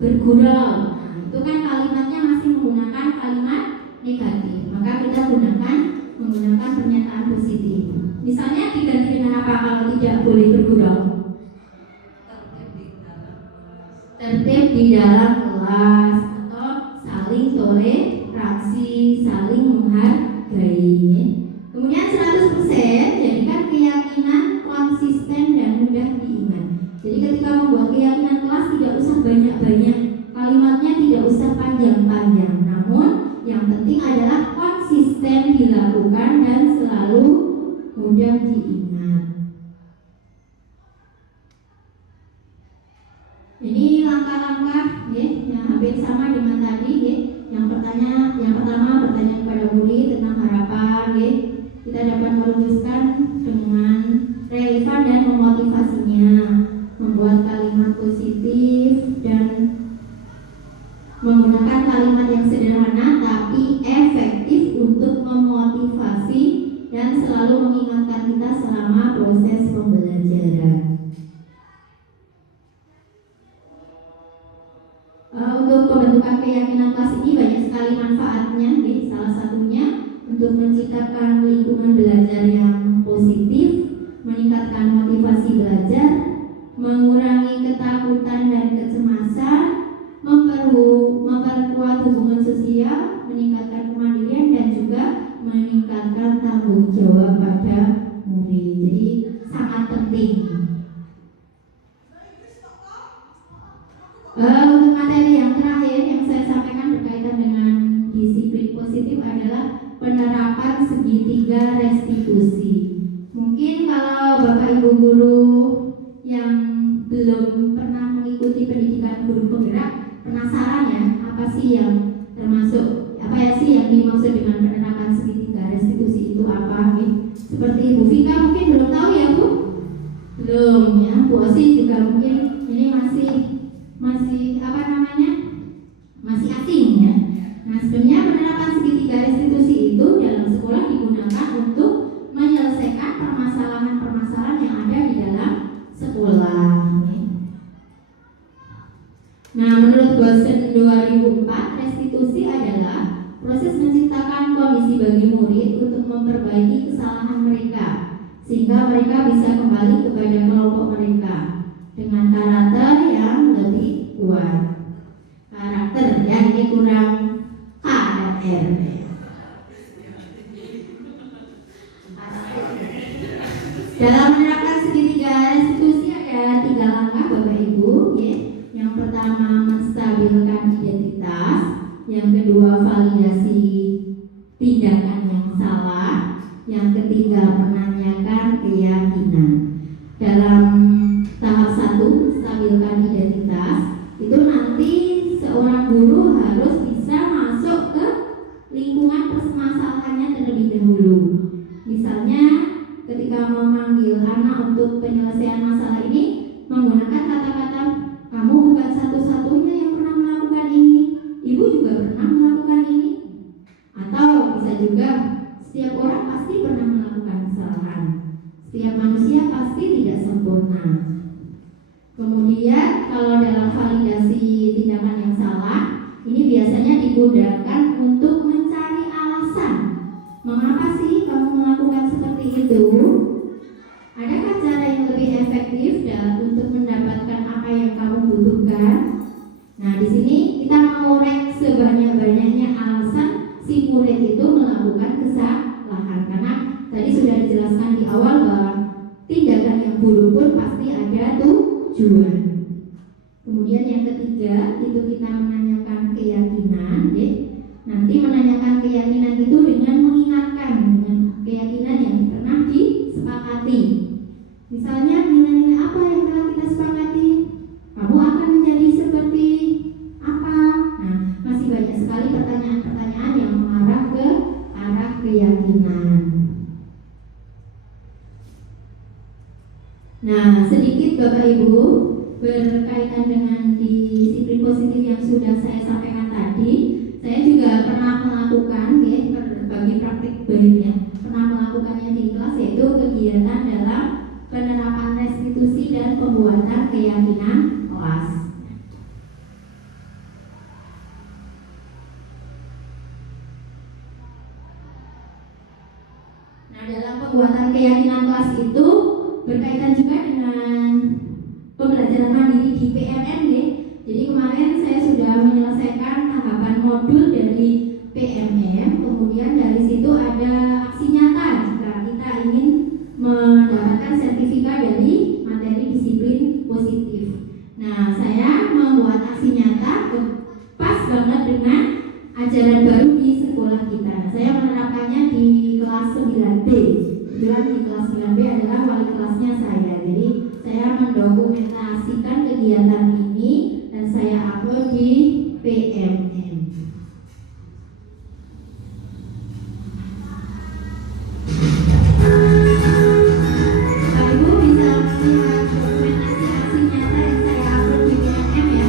bergurau. Nah, itu kan kalimatnya masih menggunakan kalimat negatif. Maka kita menggunakan pernyataan positif. Misalnya diganti dengan apa kalau tidak boleh bergurau? Tertib di dalam kelas, atau saling toleransi, saling menghargai. Kemudian 100% jadikan keyakinan konsisten dan mudah diingat. Jadi ketika membuat keyakinan kelas tidak usah banyak-banyak, kalimatnya tidak usah panjang-panjang, namun yang penting adalah konsisten dilakukan dan selalu mudah diingat. Ini langkah-langkah yang hampir sama dengan tadi. Yang pertama bertanya kepada murid tentang harapan. Kita dapat merumuskan dengan relevan dan memotivasinya, membuat kalimat positif dan menggunakan kalimat yang sederhana tapi efektif untuk memotivasi dan selalu mengingatkan kita selama proses pembelajaran. Untuk pembentukan keyakinan kelas ini banyak sekali manfaatnya. Salah satunya untuk menciptakan lingkungan belajar yang positif, meningkatkan motivasi belajar, mengurangi ketakutan dan kecemasan, memperkuat hubungan sosial, meningkatkan kemandirian, dan juga meningkatkan tanggung jawab pada murid. Jadi sangat penting. Untuk materi yang terakhir yang saya sampaikan berkaitan dengan disiplin positif adalah penerapan segitiga restitusi. Mungkin kalau Bapak Ibu guru yang belum pernah mengikuti pendidikan guru penggerak penasaran ya, apa sih yang dimaksud dengan penerapan segitiga restitusi itu apa? Seperti Bu Vika mungkin belum tahu ya Bu? Belum ya. Bu Osi juga mungkin ini masih masih asing ya. Nah, sebenarnya penerapan segitiga restitusi itu dalam sekolah digunakan untuk menyelesaikan permasalahan-permasalahan yang ada di dalam sekolah. Nah, menurut Gosen 2004, restitusi adalah proses menciptakan kondisi bagi murid untuk memperbaiki kesalahan mereka sehingga mereka bisa kembali kepada kelompok mereka dengan karakter yang lebih kuat. Karakter ya, ini kurang K dan R. Dalam menerapkan segitiga restitusi ada 3 langkah Bapak Ibu. Yang pertama menstabilkan identitas, yang kedua validasi tindakan yang salah, yang ketiga menanyakan keyakinan. Dalam tahap 1 menstabilkan identitas itu nanti seorang guru harus bisa masuk ke lingkungan permasalahannya terlebih dahulu. Misalnya ketika memanggil anak untuk penyelesaian masalah ini menggunakan kata-kata kamu bukan satu-satunya yang pernah melakukan ini, ibu juga pernah melakukan ini. Atau bisa juga setiap orang pasti pernah melakukan kesalahan, setiap manusia pasti tidak sempurna. Kemudian kalau dalam validasi tindakan yang salah, ini biasanya digunakan untuk mencari alasan itu, adakah cara yang lebih efektif untuk mendapatkan apa yang kamu butuhkan? Nah, di sini kita mengorek sebanyak-banyaknya alasan si murid itu melakukan kesalahan, karena tadi sudah dijelaskan di awal bahwa tindakan yang buruk pun pasti ada tujuan. Kemudian yang ketiga itu kita menanyakan keyakinan, ya. Nanti menanyakan keyakinan itu dengan mengingatkan dengan keyakinan yang pernah disepakati. Misalnya nilai-nilai apa yang telah kita sepakati? Kamu akan menjadi seperti apa? Nah, masih banyak sekali pertanyaan-pertanyaan yang mengarah ke arah keyakinan. Nah, sedikit Bapak Ibu berkaitan dengan disiplin positif yang sudah saya sampaikan tadi, saya juga pernah melakukan, ya, bagi praktik baik, ya, pernah melakukannya di kelas, yaitu kegiatan dalam penerapan restitusi dan pembuatan keyakinan kelas. Nah, dalam pembuatan keyakinan kelas itu berkaitan juga dengan pembelajaran mandiri di PMM, ya. Jadi kemarin saya sudah menyelesaikan tahapan modul dari PMM, kemudian dari situ ada aksi nyata jika kita ingin mendapatkan sertifikat dari materi disiplin positif. Nah, saya membuat aksi nyata pas banget dengan ajaran baru di sekolah kita. Saya menerapkannya di kelas 9B. Kebetulan di kelas 9B adalah wali kelasnya saya. Jadi saya mendokumentasikan kegiatan ini dan saya upload di PMM. Bapak Ibu bisa melihat dokumentasi aksi nyata yang saya upload di PMM, ya.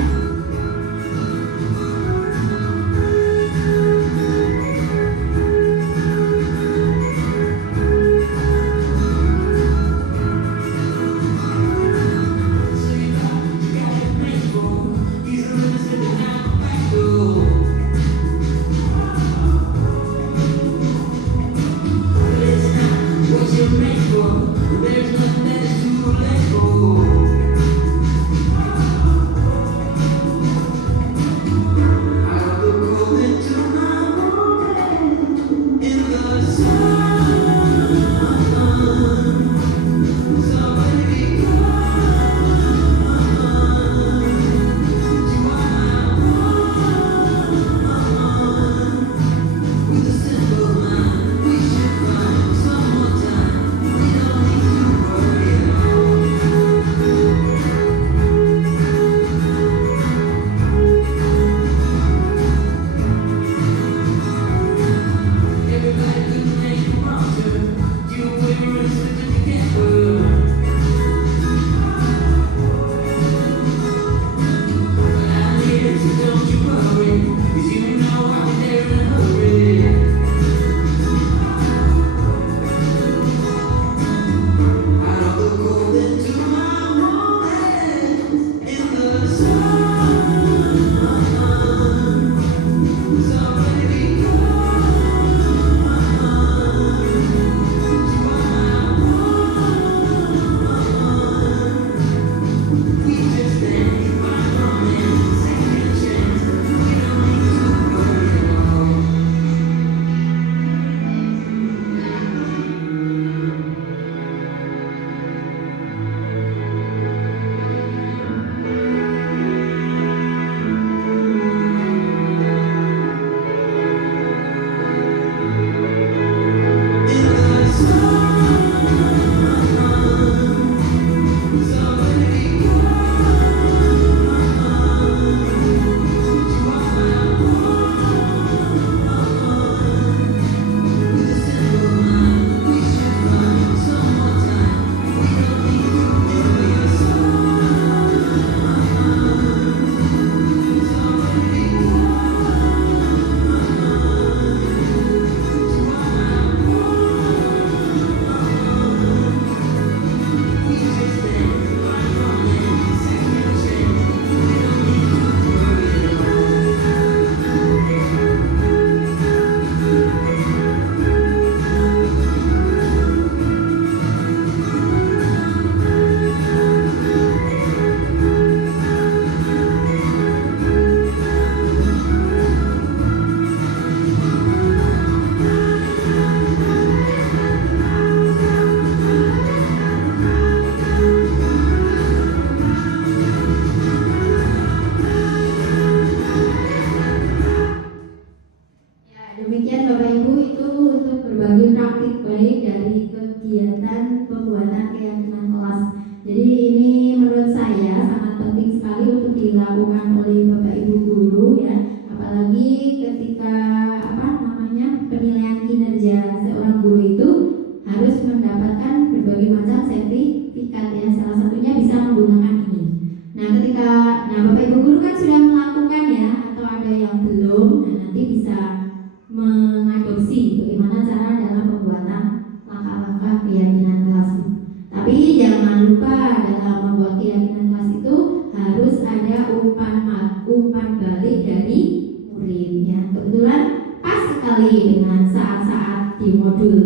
demikian Bapak Ibu, itu untuk berbagi praktik baik dari kegiatan pembuatan keyakinan kelas. Jadi ini menurut saya sangat penting sekali untuk dilakukan oleh Bapak Ibu guru ya, apalagi ketika penilaian kinerja seorang guru itu harus mendapatkan berbagai macam sertifikat ya, salah satunya bisa menggunakan ini. Nah Bapak Ibu guru kan sudah melakukan ya, atau ada yang belum, nanti bisa mengadopsi bagaimana cara dalam pembuatan langkah-langkah keyakinan kelas. Tapi jangan lupa dalam membuat keyakinan kelas itu harus ada umpan balik dari murid ya. Kebetulan pas sekali dengan saat-saat di modul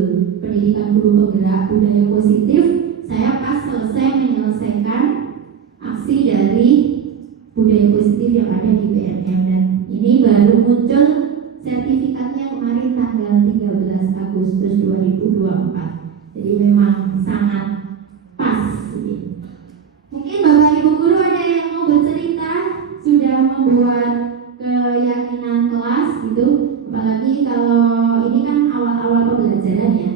pendidikan guru penggerak budaya positif, saya pas selesai menyelesaikan aksi dari budaya positif yang ada di BNM, dan ini baru muncul sertifikatnya kemarin tanggal 13 Agustus 2024. Jadi memang sangat pas. Mungkin Bapak Ibu guru ada yang mau bercerita sudah membuat keyakinan kelas gitu, apalagi kalau ini kan awal-awal pembelajaran ya.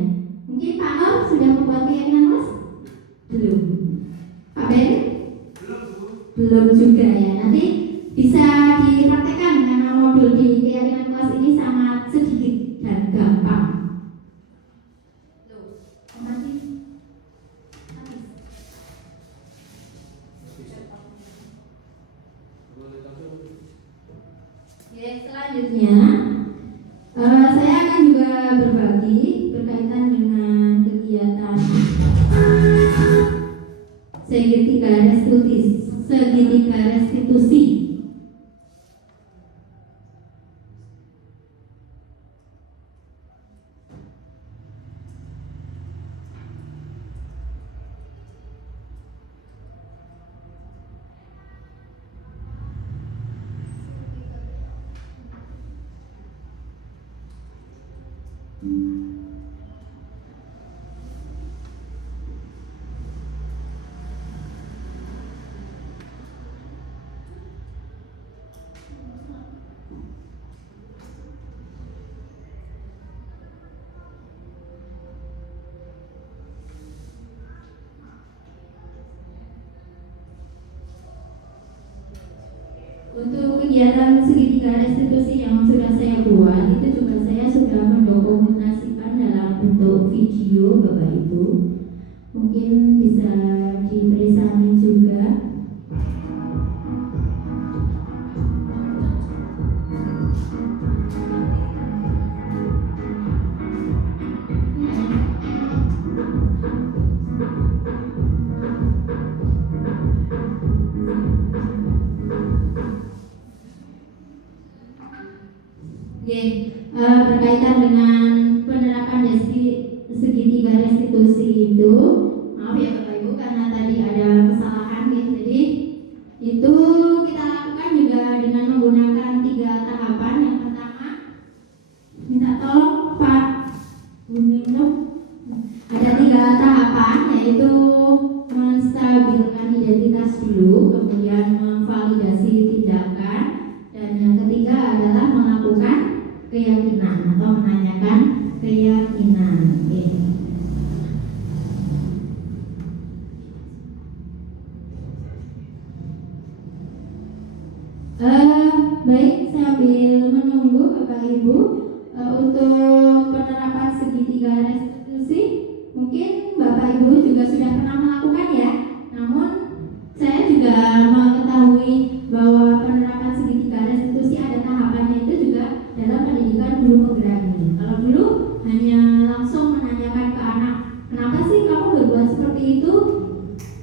Mungkin Pak Nur sudah membuat keyakinan kelas? Belum. Pak Ben? Belum juga ya. Nanti bisa dipraktekkan karena modul di keyakinan kelas ini sangat sedikit dan gampang. Oke, selanjutnya saya akan juga berbagi berkaitan dengan kegiatan segitiga restitusi. Untuk kegiatan segitiga restitusi yang sudah saya buat, itu juga saya sudah mendokumentasikan dalam bentuk video Bapak Ibu. Mungkin bisa dipresani juga. Berkaitan dengan penerapan segitiga restitusi itu, maaf ya Bapak Ibu karena tadi ada kesalahan ya. Jadi itu kita lakukan juga dengan menggunakan 3 tahapan. Yang pertama, minta tolong Pak Bumino, ada 3 tahapan, yaitu menstabilkan identitas dulu, kemudian memvalidasi tindakan, dan yang ketiga adalah melakukan keyakinan atau menanyakan keyakinan. Baik, sambil menunggu Bapak Ibu untuk penerapan segitiga restitusi, mungkin Bapak Ibu juga sudah pernah melakukan ya. Namun saya juga mengetahui bahwa penerapan segitiga restitusi ada tahapannya itu juga dalam pendidikan guru penggerak ini. Kalau dulu hanya langsung menanyakan ke anak, kenapa sih kamu berbuat seperti itu,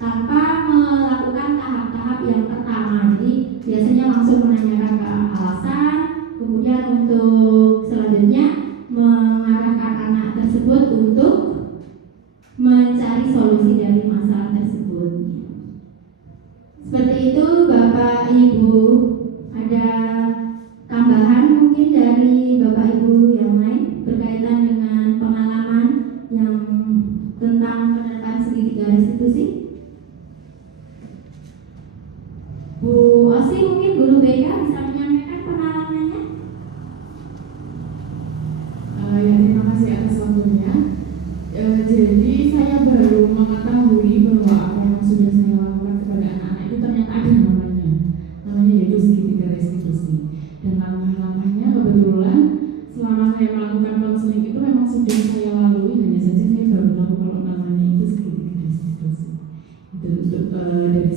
tanpa melakukan tahap-tahap yang pertama. Jadi biasanya langsung menanyakan ke alasan, kemudian untuk selanjutnya mengarahkan anak tersebut untuk mencari solusi dari masalah tersebut. Seperti itu Bapak Ibu, ada tambahan mungkin dari Bapak Ibu yang lain berkaitan dengan pengalaman yang tentang penerapan segitiga restitusi?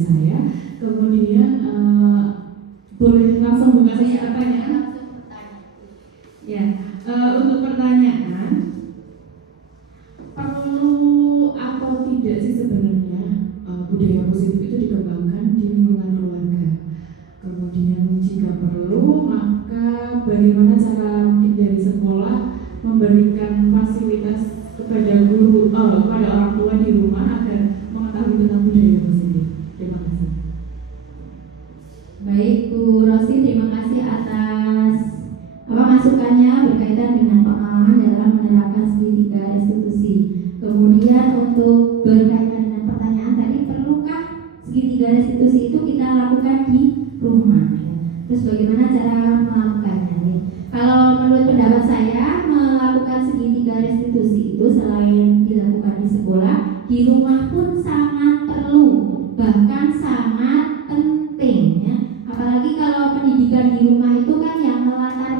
saya. Kemudian boleh langsung buka saja pertanyaan. Langsung bertanya. Ya, untuk pertanyaan, perlu atau tidak sih sebenarnya budaya positif itu dikembangkan di lingkungan keluarga? Kemudian jika perlu, maka bagaimana cara mungkin dari sekolah memberikan fasilitas kepada guru, kepada orang tua di rumah agar mengetahui tentang budaya positif? Terima kasih. Baik Bu Rosi, terima kasih atas masukannya berkaitan dengan pengalaman dalam menerapkan segitiga restitusi. Kemudian untuk berkaitan dengan pertanyaan tadi, perlukah segitiga restitusi itu kita lakukan di rumah? Terus bagaimana cara melakukannya? Kalau menurut pendapat saya, melakukan segitiga restitusi itu selain dilakukan di sekolah, di rumah pun sangat perlu, bahkan sangat penting ya. Apalagi kalau pendidikan di rumah itu kan yang melatar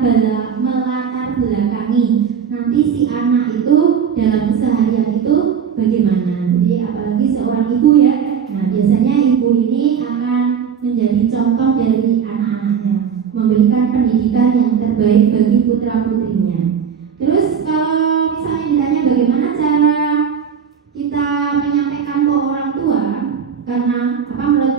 belakangi nanti si anak itu dalam keseharian itu bagaimana. Jadi apalagi seorang ibu ya, nah biasanya ibu ini akan menjadi contoh dari anak-anaknya, memberikan pendidikan yang terbaik bagi putra-putrinya. Terus kalau misalnya ditanya bagaimana cara kita menyampaikan ke orang tua, karena menurut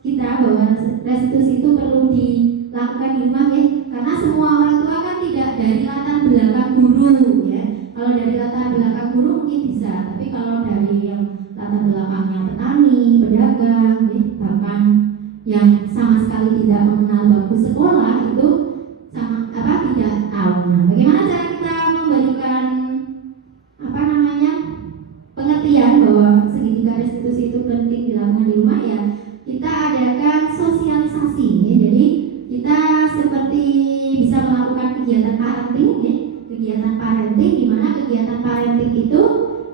kita bahwa restitusi itu perlu dilakukan di rumah ya, karena semua orang tua kan tidak dari latar belakang guru ya. Kalau dari latar belakang guru mungkin bisa, tapi kalau dari yang latar belakangnya petani, pedagang ya, bahkan yang sama sekali tidak mengenal bangku sekolah itu tidak tahu. Nah, bagaimana cara kita memberikan pengertian bahwa segitiga restitusi itu penting dilakukan di rumah ya? Kita adakan sosialisasi ya. Jadi kita seperti bisa melakukan kegiatan parenting ya. Kegiatan parenting di mana kegiatan parenting itu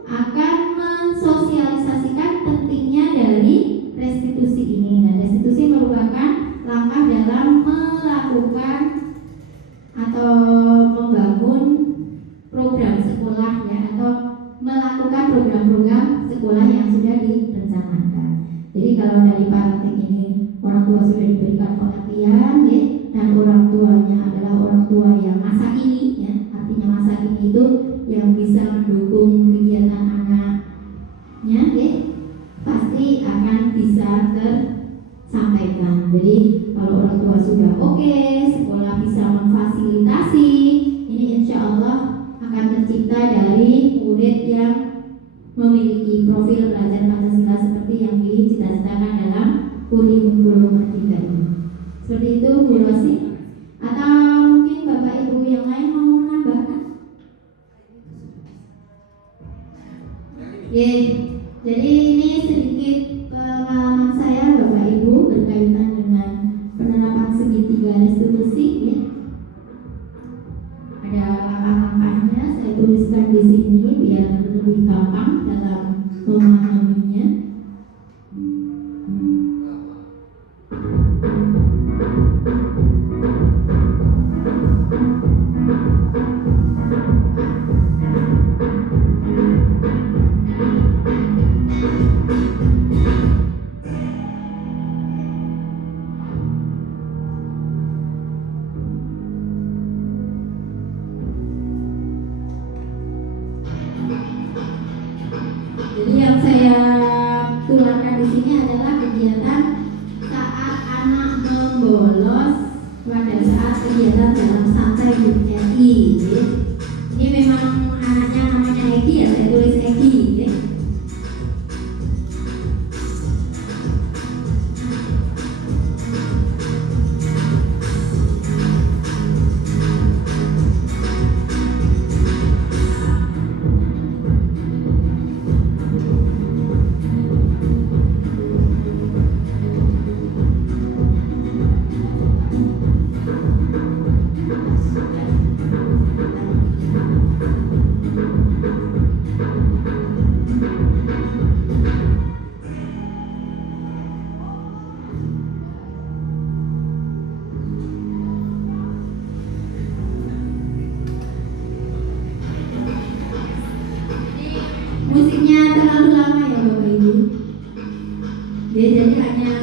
akan mensosialisasikan pentingnya dari restitusi ini, dan restitusi merupakan langkah dalam melakukan atau membangun program sekolah ya, atau melakukan program-program sekolah yang sudah direncanakan. Jadi kalau dari parenting ini orang tua sudah diberikan pengertian ya, dan orang tuanya adalah orang tua yang masa kini ya, artinya masa kini itu yang bisa mendukung kegiatan anaknya ya, pasti akan bisa tersampaikan. Jadi kalau orang tua sudah oke, sekolah bisa memfasilitasi, ini insya Allah akan tercipta dari murid yang memiliki profil belajar Pancasila seperti yang dicita-citakan dalam kurikulum Merdeka ini. Seperti itu Bu Rosi. Atau mungkin Bapak Ibu yang lain mau menambahkan? Jadi ini sedikit pengalaman saya Bapak Ibu berkaitan dengan penerapan segitiga restitusi ya. Ada langkah-langkahnya saya tuliskan di sini biar lebih gampang dalam memahaminya. Jadi yang saya tularkan di sini adalah kegiatan saat anak membolos pada saat kegiatan dalam santai RI. Ini memang anaknya namanya Egi ya, saya tulis Egi. Musiknya terlalu lama ya Bapak Ibu. Jadi hanya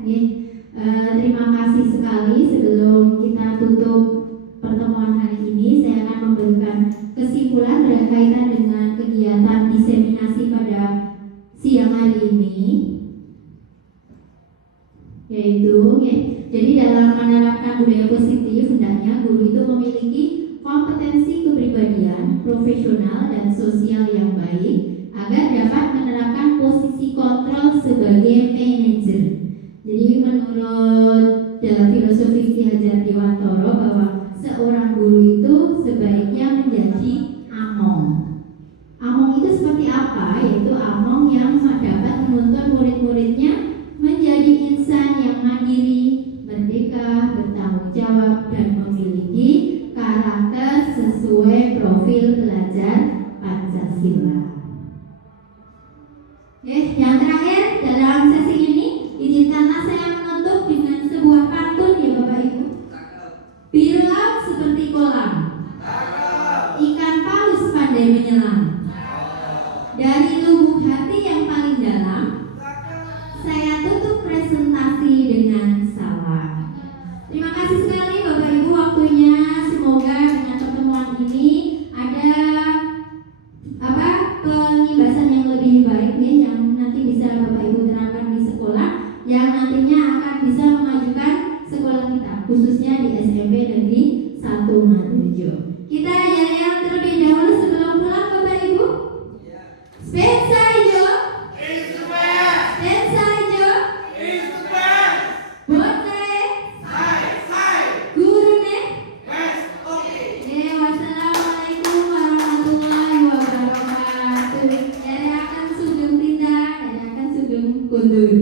Terima kasih sekali. Sebelum kita tutup pertemuan hari ini, saya akan memberikan kesimpulan berkaitan dengan kegiatan diseminasi pada siang hari ini, yaitu jadi dalam menerapkan budaya positif, hendaknya guru itu memiliki kompetensi kepribadian, profesional, dan sosial yang baik agar dapat menerapkan posisi kontrol sebagai manajer. Jadi menurut filosofi Ki Hajar Dewantoro bahwa seorang guru itu sebaiknya menjadi among. Among itu seperti apa? Yaitu among yang dapat menuntun murid-muridnya menjadi insan yang mandiri, merdeka, bertanggung jawab, dan memiliki karakter sesuai profil pelajar Pancasila. Yang terakhir dalam sesi ini, izinkanlah saya menutup dengan sebuah pantun ya Bapak Ibu. Biru laut seperti kolam, ikan paus pandai menyelam. Dari lubuk hati yang paling dalam, saya tutup presentasi dengan salam. Terima kasih sekali Bapak Ibu waktunya. Semoga dengan pertemuan ini ada pengibasan yang lebih baik nih, yang nanti bisa Bapak Ibu terapkan di sekolah, yang nantinya akan bisa memajukan sekolah kita, khususnya di SMP Negeri 1 Madojo. Kita yel-yel terlebih dahulu sebelum pulang Bapak Ibu. Spensa Ijo, Spensa Ijo, Bote, Gurune. Wassalamualaikum warahmatullahi wabarakatuh. Dari akan sugeng tindak, dari akan sugeng kundur.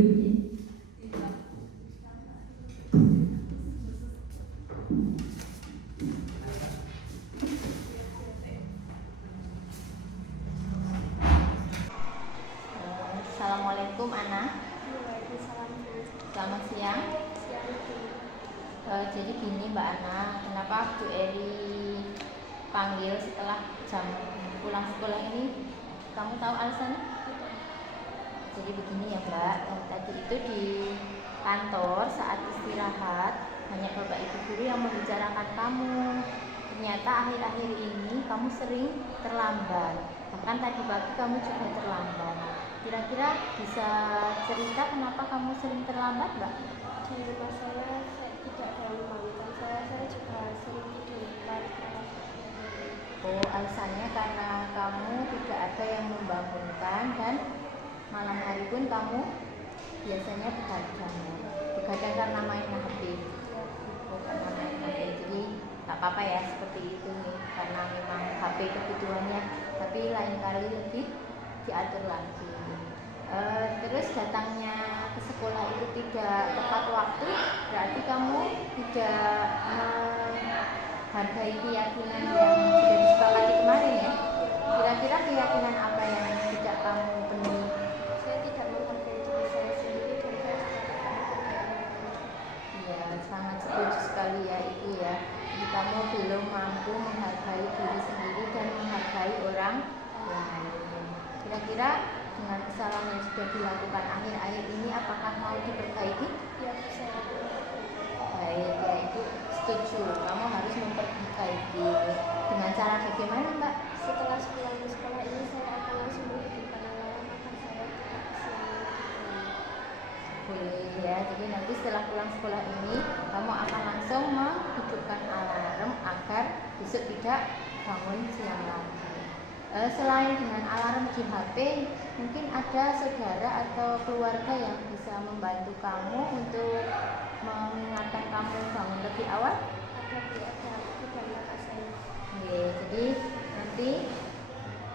Assalamualaikum Ana. Selamat siang. Jadi gini Mbak Ana, kenapa Bu Eri panggil setelah jam pulang sekolah ini? Kamu tahu alasannya? Jadi begini ya Mbak, tadi itu di kantor saat istirahat banyak Bapak Ibu guru yang membicarakan kamu. Ternyata akhir-akhir ini kamu sering terlambat. Bahkan tadi pagi kamu juga terlambat. Kira-kira bisa cerita kenapa kamu sering terlambat, Mbak? Di rumah saya tidak ada yang membangunkan saya juga sering tidur lambat. Oh, alasannya karena kamu tidak ada yang membangunkan dan malam hari pun kamu biasanya begadang. Begadang karena main HP. Oh, karena main HP. Jadi tak apa-apa ya seperti itu nih, karena memang HP kebutuhannya. Tapi lain kali lebih diatur lagi. Terus datangnya ke sekolah itu tidak tepat waktu, berarti kamu tidak menghargai keyakinan yang sudah disepakati kemarin ya. Kira-kira keyakinan apa yang tidak kamu penuhi? Saya tidak menghargai diri saya sendiri dan saya juga tidak menghargai. Iya, sangat setuju sekali ya Ibu ya. Jadi kamu belum mampu menghargai diri sendiri dan menghargai orang lain. Kira-kira dengan kesalahan yang sudah dilakukan akhir-akhir ini, apakah mau diperbaiki? Ya, saya Baik, ya Ibu setuju. Kamu harus memperbaiki. Dengan cara bagaimana, Mbak? setelah pulang ke sekolah ini saya akan langsung menghidupkan alarm agar saya tidak kesiangan. Boleh ya. Jadi nanti setelah pulang sekolah ini, kamu akan langsung menghidupkan alarm agar besok tidak bangun siang lagi. Selain dengan alarm di HP, mungkin ada saudara atau keluarga yang bisa membantu kamu untuk mengingatkan kamu bangun lebih awal? Ada aku dan kakak saya. Jadi nanti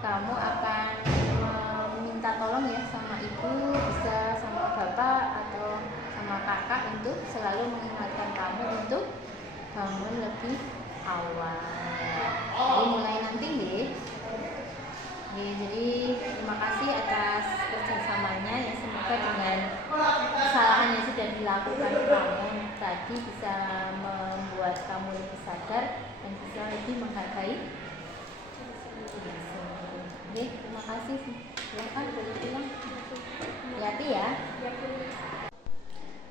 kamu akan meminta tolong ya sama ibu, bisa sama bapak atau sama kakak untuk selalu mengingatkan kamu untuk bangun lebih awal. Jadi mulai nanti deh. Jadi terima kasih atas kerjasamanya ya, semoga dengan kesalahan yang sudah dilakukan kamu tadi bisa membuat kamu lebih sadar dan bisa lebih menghargai diri sendiri. Oke, terima kasih. Silakan boleh pulang. Hati-hati ya.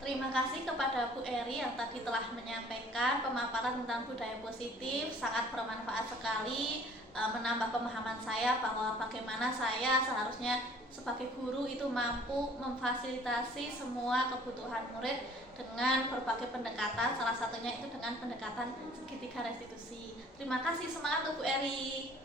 Terima kasih kepada Bu Eri yang tadi telah menyampaikan pemaparan tentang budaya positif, sangat bermanfaat sekali, menambah pemahaman saya bahwa bagaimana saya seharusnya sebagai guru itu mampu memfasilitasi semua kebutuhan murid dengan berbagai pendekatan, salah satunya itu dengan pendekatan segitiga restitusi. Terima kasih, semangat Bu Eri.